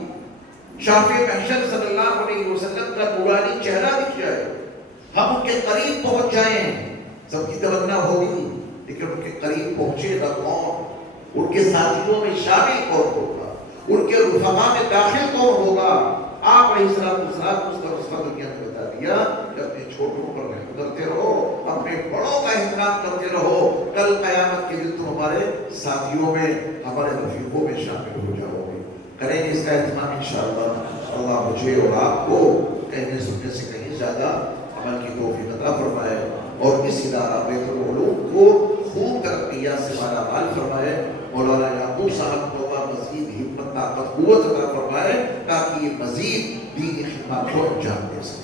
شافع محشر صلی اللہ علیہ وسلم کا نورانی چہرہ دکھ جائے، ہم ان کے قریب پہنچ جائیں، سب کی تمنا ہوگی، لیکن ان کے قریب پہنچے گا کون؟ ان کے ساتھیوں میں شامل کون ہوگا؟ ان کے رفقا میں داخل کون ہوگا؟ آپ علیہ السلام اس کا رسول دنیا میں بتا دیا کہ اپنے چھوٹوں پر رحم کرتے رہو، اپنے بڑوں کا احترام کرتے رہو، کل قیامت کے دن تم ہمارے ساتھیوں میں، ہمارے رفیقوں میں شامل ہو جاؤ گے۔ کریں گے اس کا اہتمام انشاءاللہ۔ اللہ مجھے اور آپ کو کہنے سننے سے کہیں زیادہ عمل کی توفیق عطا فرمائے، اور اس ادارہ بیت العلوم کو خوب ترقیات سے مالا مال فرمائے۔ مولانا یعقوب صاحب کو مزید ہمت، طاقت، قوت عطا فرمائے تاکہ یہ مزید دینی خدمات کو انجام دے سکے۔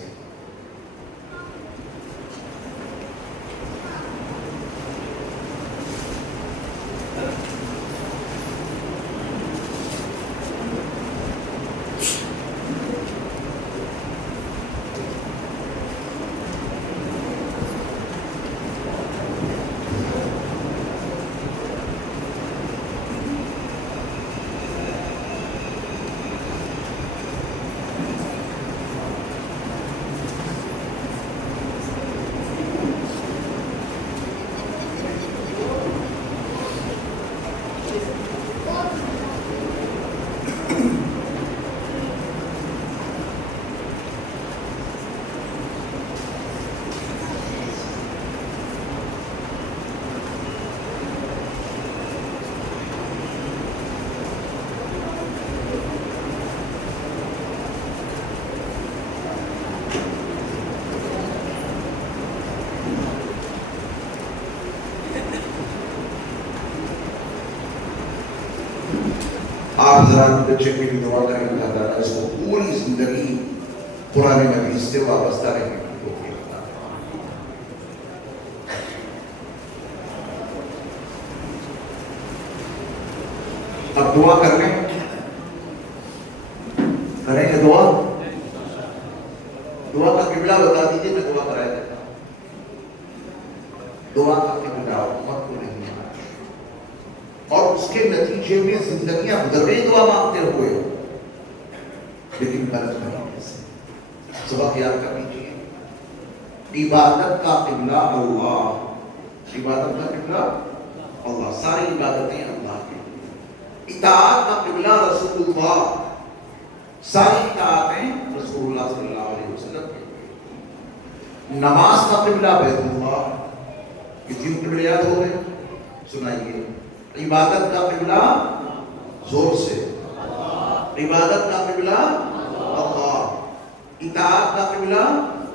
آپ حضرات بچے کے لیے دعا کریں، اللہ تعالیٰ اس کو پوری زندگی قرآن مجید سے وابستہ رہنے کی توفیق عطا فرمائے۔ اب دعا کر لیں، کریں گے دعا؟ دعا کا قبلہ بتا دیجیے، میں دعا کرایا دیتا ہوں۔ دعا کا قبلہ امت کو نہیں، اور اس کے نتیجے میں زندگیاں گزر رہی دعا مانگتے ہوئے۔ لیکن غلط طریقے سے. سبق یاد کر لیجیے. عبادت کا قبلہ اللہ، عبادت کا قبلہ اللہ، ساری عبادتیں اللہ کے لیے. اطاعت کا قبلہ رسول اللہ، ساری اطاعتیں رسول اللہ صلی اللہ علیہ وسلم کے لیے. نماز کا قبلہ بیت اللہ. کتنی قبلے یاد ہو گئے؟ سنائیے. عبادت کا قبلہ زور سے، عبادت کا قبلہ اللہ، اطاعت کا قبلہ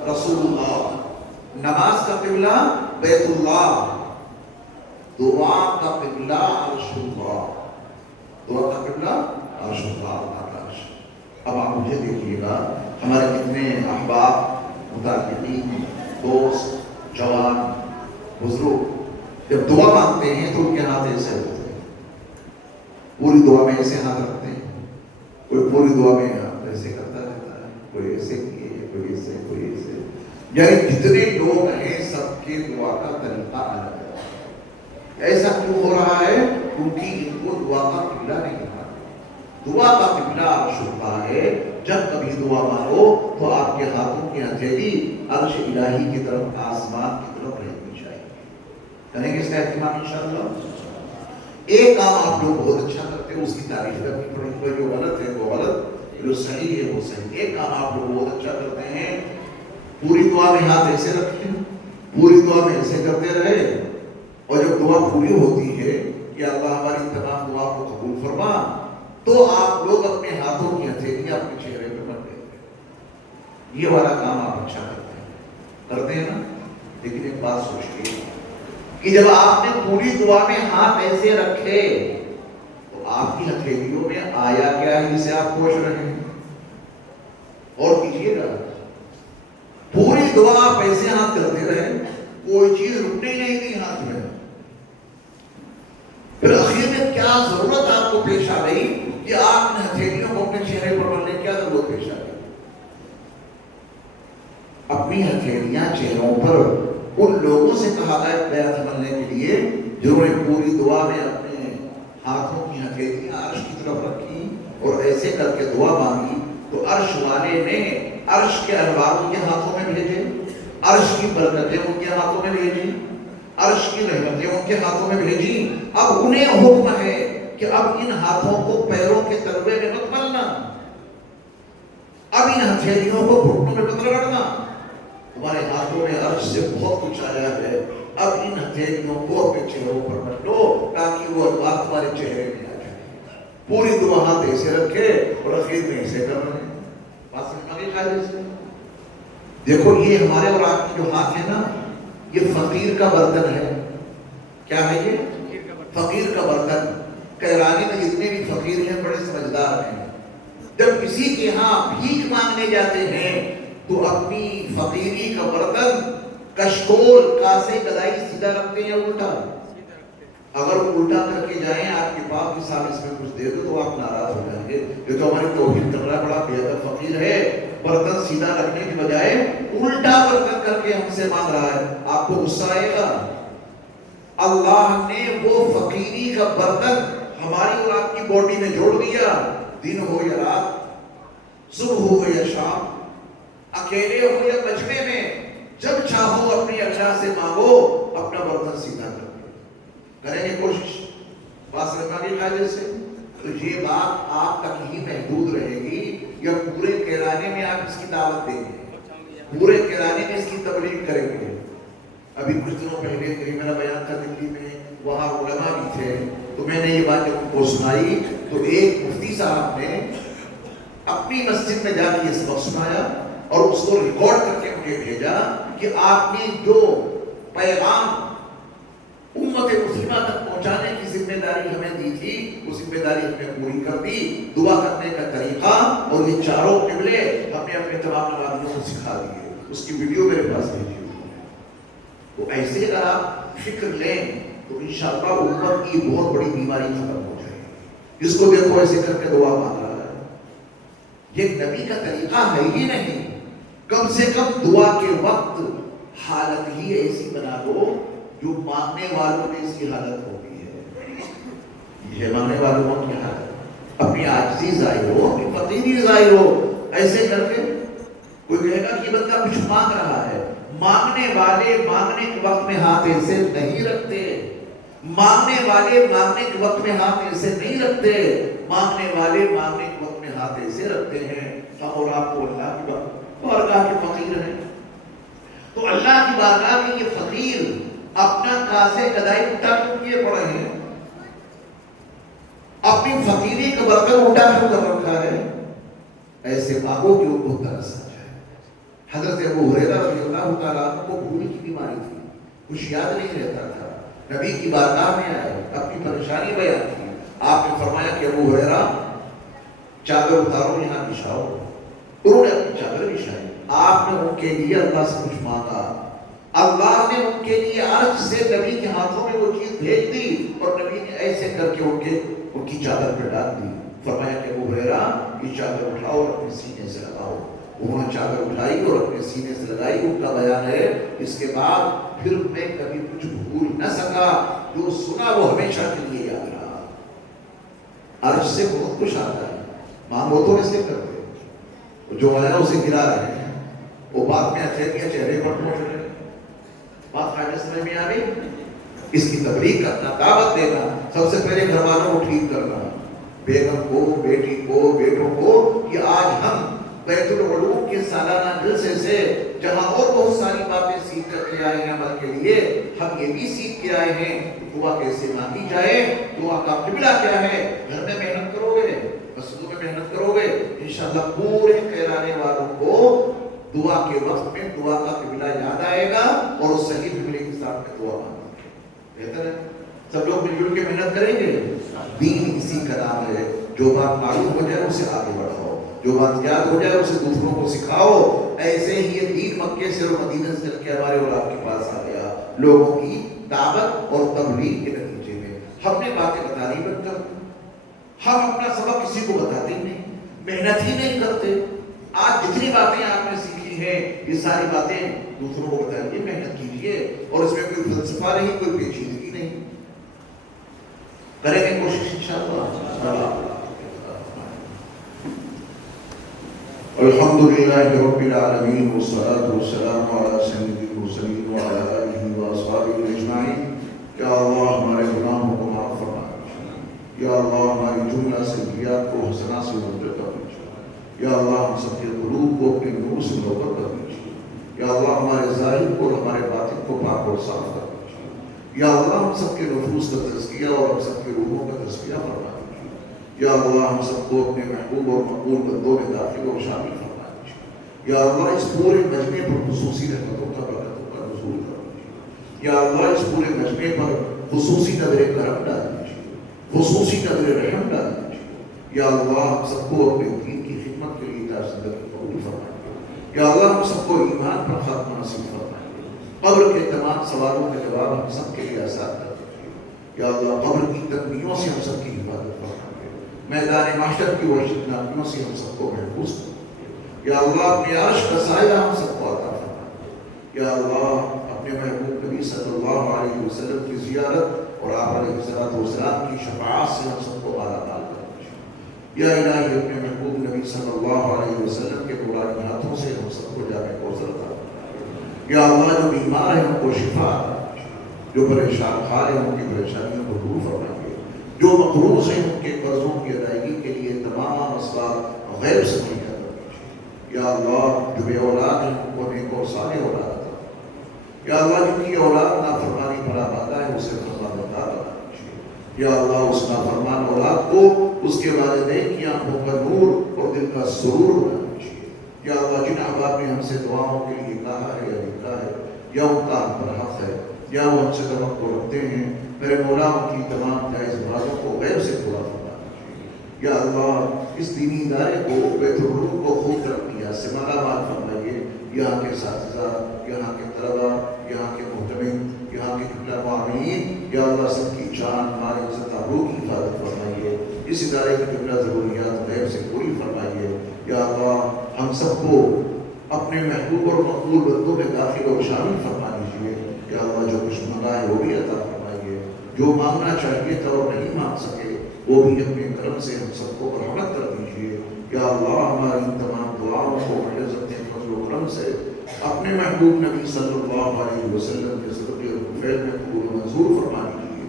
رسول اللہ، نماز کا قبلہ بیت اللہ، دعا کا قبلہ عرش اللہ، دعا کا قبلہ عرش اللہ، اللہ کا عرش. اب آپ مجھے دیکھیے گا ہمارے کتنے احباب، متعلقین، دوست، جوان، بزرگ جب دعا مانگتے ہیں تو ان کے ہاتھ ایسے ہوتے ہیں، پوری دعا میں ایسے ہاتھ رکھتے ہیں. کوئی پوری دعا میں ہاتھ ایسے کرتا رہتا ہے، کوئی ایسے کیے، کوئی ایسے، کوئی ایسے. یعنی جتنے لوگ ہیں سب کے دعا کا طریقہ الگ ہے. ایسا کیوں ہو رہا ہے؟ کیونکہ ان کو دعا کا قبلہ نہیں رہا. دعا کا قبلہ عرش اللہ ہے. جب کبھی دعا مانگو تو آپ کے ہاتھوں کی ہتھیلی عرش الہی کی طرف، آسمان کی طرف رہنی چاہیے. کریں گے اس کا اہتمام انشاءاللہ. ایک کام آپ لوگ بہت اچھا کرتے ہیں، اس کی تعریف کرنی پڑے گی. جو غلط ہے وہ غلط، جو صحیح ہے وہ صحیح. ایک کام آپ لوگ بہت اچھا کرتے ہیں، پوری دعا میں ہاتھ ایسے رکھیں، پوری دعا میں ایسے کرتے رہے، اور جب دعا پوری ہوتی ہے کہ اللہ ہماری تمام دعا کو قبول فرما، تو آپ لوگ اپنے ہاتھوں کی ہتھیلیاں اپنے چہرے پہ رکھ دیتے ہیں. یہ والا کام آپ اچھا کرتے ہیں نا. لیکن ایک بات سوچیے کہ جب آپ نے پوری دعا میں ہاتھ ایسے رکھے تو آپ کی ہتھیلیوں میں آیا کیا ہے جسے آپ خوش رہے ہیں؟ اور کیجیے گا، پوری دعا آپ ایسے ہاتھ کرتے رہے، کوئی چیز رکنے نہیں دی ہاتھ میں. پھر اخیر میں کیا ضرورت آپ کو پیش آ گئی کہ آپ نے ہتھیلیوں کو اپنے چہرے پر رکھنے، کیا ضرورت پیش آ گئی؟ اپنی ہتھیلیاں چہروں پر ان لوگوں سے کہا گیا بیعت سمجھنے کے لیے جنہوں نے پوری دعا میں اپنے ہاتھوں کی ہتھیلیاں عرش کی طرف رکھی اور ایسے کر کے دعا مانگی. تو عرش والے نے عرش کے انوار ان کے ہاتھوں میں بھیجے، عرش کی برکتیں ان کے ہاتھوں میں بھیجی، عرش کی رحمتیں ان کے ہاتھوں میں بھیجی. اب انہیں حکم ہے کہ اب ان ہاتھوں کو پیروں کے تلوے میں مت ملنا، اب ان ہتھیلیوں کو گھٹنوں میں مت رگڑنا. تمہارے ہاتھوں میں عرش سے بہت کچھ آیا ہے، اب ان ہتھیلیوں کو اپنے چہروں پر مت لو تاکہ وہ انوار تمہارے چہرے میں آ جائے. پوری دعا ہاتھ ایسے رکھے اور اخیر میں ایسے کر رہے ہیں. دیکھو یہ ہمارے اور آپ کے جو ہاتھ ہے نا، یہ فقیر کا برتن ہے. کیا ہے یہ؟ فقیر کا برتن. کیرانی میں جتنے بھی فقیر ہیں بڑے سمجھدار ہیں. جب کسی کے ہاں بھیک مانگنے جاتے ہیں تو اپنی فقیری کا برتن، کشکول، کاسے، گدائی سیدھا رکھتے ہیں یا الٹا؟ اگر الٹا کر کے جائیں آپ کے پاس کہ صاحب اس میں کچھ دے دو تو آپ ناراض ہو جائیں گے. یہ تو ہماری توہین کر رہا ہے، بڑا بے ادب فقیر ہے، برتن سیدھا رکھنے کی بجائے الٹا برتن کر کے ہم سے مانگ رہا ہے. آپ کو غصہ آئے گا. اللہ نے وہ فقیری کا برتن ہماری اور آپ کی باڈی میں جوڑ دیا. دن ہو یا رات، صبح ہو یا شام، اکیلے ہو یا مجمع میں، جب چاہو اپنی اللہ سے مانگو، اپنا برتن سیدھا کر. کریں گے کوشش پاس رکھنے کی خاطر سے. تو یہ بات آپ تک ہی محدود رہے گی یا پورے کیرانے میں آپ اس کی دعوت دیں گے، پورے کیرانے میں اس کی تبلیغ کریں گے؟ ابھی کچھ دنوں پہلے کہیں میرا بیان تھا دلی میں، وہاں علماء بھی تھے، تو میں نے یہ بات جب ان کو سنائی تو ایک مفتی صاحب نے اپنی مسجد میں جا کے یہ سبق سنایا اور اس کو ریکارڈ کر کے مجھے بھیجا کہ آپ نے جو پیغام امت مسلمہ تک پہنچانے کی ذمہ داری ہمیں دی تھی، وہ ذمہ داری ہم نے پوری کر دی. دعا کرنے کا طریقہ اور یہ چاروں قبلے ہم نے اپنے تمام نوادیوں کو سکھا دیے. اس کی ویڈیو میرے پاس بھیجی ہوئی ہے. تو ایسے اگر آپ فکر لیں تو انشاءاللہ امت کی بہت بڑی بیماری ختم ہو جائے گی. جس کو دیکھو ایسے کر کے دعا مانگ رہا ہے، یہ نبی کا طریقہ ہے ہی نہیں. کم سے کم دعا کے وقت حالت ہی ایسی بنا دو جو مانگنے والوں میں اس کی حالت ہوتی ہے. یہ مانگنے والوں کی حالت اپنی عاجزی ظاہر ہو، اپنی فقیری ظاہر ہو. ایسے کر کے کوئی کہے گا کہ بندہ کچھ مانگ رہا ہے، مانگنے والے مانگنے کے وقت میں ہاتھ ایسے نہیں رکھتے، مانگنے والے مانگنے کے وقت میں ہاتھ ایسے نہیں رکھتے، مانگنے والے مانگنے کے وقت میں ہاتھ ایسے رکھتے ہیں۔ اور آپ کو اللہ کی بارگاہ کے فقیر ہیں، تو اللہ کی بارگاہ میں یہ فقیر اپنا کاسے کدائی اٹھا کیوں کیے پڑے ہیں؟ اپنی فقیری کا برتن اٹھا کیوں کر رکھا ہے؟ ایسے مانگو کہ ان کو ترس آ جائے۔ حضرت ابو ہریرہ رضی اللہ تعالیٰ عنہ کو بھول کی بیماری تھی، کچھ یاد نہیں رہتا تھا، نبی کی بارگاہ میں آئے، اپنی پریشانی بیان کی، آپ نے فرمایا کہ ابو ہریرہ چادر اتارو، یہاں بچھاؤ۔ انہوں نے اپنی چادر بچھائی، آپ نے ان کے لیے اللہ سے کچھ مانگا، اللہ نے ان کے لیے عرش سے نبی کے ہاتھوں میں وہ چیز بھیج دی، اور نبی نے ایسے کر کے ان کی چادر پہ ڈال دی۔ فرمایا کہ ابو ہریرہ یہ چادر اٹھاؤ اور اپنے سینے سے لگاؤ۔ انہوں نے چادر اٹھائی اور اپنے سینے سے لگائی۔ ان کا بیان ہے اس کے بعد پھر میں کبھی کچھ بھول نہ سکا، جو سنا وہ ہمیشہ کے لیے یاد رہا۔ عرش سے بہت کچھ آتا ہے، مانگو تو ایسے کرتے، جو آیا اسے گرا رہے ہیں، وہ بات میں اچھے کے چہرے پر پہنچ رہے ہیں۔ بات قائم سمجھ میں آ رہی؟ اس کی تبلیغ کرنا، دعوت دینا، سب سے پہلے گھر والوں کو ٹھیک کرنا، بیگم کو، بیٹی کو، بیٹوں کو۔ یہ آج ہم بیت العلوم کے سالانہ جلسے سے جہاں اور بہت ساری باتیں سیکھ کر کے آئے ہیں عمل کے لیے، ہم یہ بھی سیکھ کے آئے ہیں دعا کیسے مانگی جائے، دعا کا قبلہ کیا ہے۔ گھر میں محنت کرو گے، مسجدوں میں محنت کرو گے، انشاءاللہ پورے کہلانے والوں کو دعا کے وقت میں دعا کا قبلہ یاد آئے گا، اور اس صحیح قبلے کے ساتھ میں دعا مانگیں گے۔ بہتر ہے سب لوگ مل جل کے محنت کریں گے۔ دین اسی کا نام ہے، جو بات معلوم ہو جائے اسے آگے بڑھاؤ، جو بات یاد ہو جائے اسے دوسروں کو سکھاؤ۔ ایسے ہی یہ دین مکے سے اور مدینہ سے چل کے ہمارے اولاد کے پاس آ گیا، لوگوں کی دعوت اور تبلیغ کے نتیجے میں۔ ہم نے باتیں بتانی بند کر دی، ہم اپنا سبق کسی کو بتاتے ہی نہیں، محنت ہی نہیں کرتے۔ آج جتنی باتیں آپ نے سیکھی ہیں یہ ساری باتیں دوسروں کو بتائیے، محنت کیجیے، اور اس میں کوئی فلسفہ نہیں، کوئی پیچیدگی نہیں، کریں گے کوشش انشاءاللہ۔ الحمدللہ رب العالمین والصلاة والسلام علی سید المرسلین وعلی آلہ واصحابہ اجمعین۔ یا اللہ ہمارے گناہوں کو معاف فرما دیجیے، یا اللہ ہماری جملہ سیئات کو حسنات سے مبدل کر دیجیے، یا اللہ ہم سب کے قلوب کو اپنے نور سے منور کر دیجیے، یا اللہ ہمارے ظاہر کو اور ہمارے باطن کو پاک اور صاف کر دیجیے، یا اللہ ہم سب کے نفوس کا تزکیہ اور ہم سب کے روحوں کا تزکیہ فرما دیجیے، یا اللہ ہم سب کو اپنے محبوب اور مقبول بندوں میں داخل اور شامل فرما دیجیے، یا اللہ اس پورے مجمع پر خصوصی رحمتوں کا برکتوں کا نزول کر دیجیے، یا اللہ اس پورے مجمع پر خصوصی نظر کرم ڈال دیجیے، خصوصی نظر رحم ڈال دیجیے، یا اللہ ہم سب کو اپنے دین کی خدمت کے لیے زندگی قبول فرمائیے، یا اللہ ہم سب کو ایمان پر خاتمہ نصیب فرمائیے، قبر کے تمام سوالوں کے جواب ہم سب کے لیے آسان کر دیجیے، یا اللہ قبر کی تنگیوں سے ہم سب کی حفاظت فرمائیے، میدان محشر کی وحشت ناکیوں سے ہم سب کو محفوظ فرمائیے، یا اللہ اپنے عرش کا سایہ ہم سب کو عطا فرمائیے، یا اللہ اپنے محبوب نبی صلی اللہ علیہ وسلم کی زیارت اور آپ علیہ السلام کی شفاعت سے ہم سب کو مالا مال کر دیجیے، یا الہی اپنے محبوب نبی صلی اللہ علیہ وسلم کے نورانی ہاتھوں سے ہم سب کو جامع کوثر عطا فرمائیے، یا اللہ جو بیمار ہیں ان کو شفا عطا فرمائیے، جو پریشان حال ہیں ان کی پریشانیوں کو دور فرمائیے، جو مقروض ہیں ان کے قرضوں کی ادائیگی کے لیے تمام اسباب غیب سے مہیا کر دیجیے، یا اللہ جو بے اولاد ہیں ان کو نیک اور صالح اولاد عطا فرمائیے، یا اللہ جن کی اولاد نافرمانی پر آبادہ ہے اسے فرمانبردار بنا دیجیے، یا اللہ اس نافرمان اولاد کو اس کے والدین کی آنکھوں کا نور اور دل کا سرور بنا دیجیے، یا اللہ جن احباب نے ہم سے دعاؤں کے لیے کہا ہے یا لکھا ہے یا ان کا ہم پر حق ہے یا وہ ہم سے توقع رکھتے ہیں، میرے مولا ان کی تمام جائز مرادوں کو غیب سے پورا فرما دیجیے، یا اللہ اس دینی ادارے کو بیت العلوم کو خوب ترقیات سے مالا مال فرمائیے، یہاں کے اساتذہ، یہاں کے طلباء، یہاں کے محتمین، یہاں کے جملہ معاملین، یا اللہ سب کی جان مال عزت آبرو کی حفاظت فرمائیے، اس ادارے کی جملہ ضروریات غیب سے پوری فرمائیے، یا اللہ ہم سب کو اپنے محبوب اور مقبول بندوں میں داخل اور شامل فرما دیجیے، یا اللہ جو کچھ منگا ہے وہ بھی عطا فرمائیے، جو مانگنا چاہیے تھا اور نہیں مانگ سکے وہ بھی اپنے کرم سے ہم سب کو رحمت کر دیجیے، یا اللہ ہماری تمام دعا کرم سے اپنے محبوب نبی صلی اللہ علیہ وسلم کے صدقے اور فیض میں قبول و منظور فرمانے کے لیے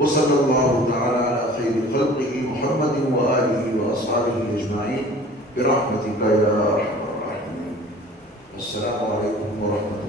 وصلی اللہ تعالی علی خیر خلقہ محمد و آلہ و اصحابہ اجمعین برحمتک یا ارحم الراحمین۔ السلام علیکم ورحمۃ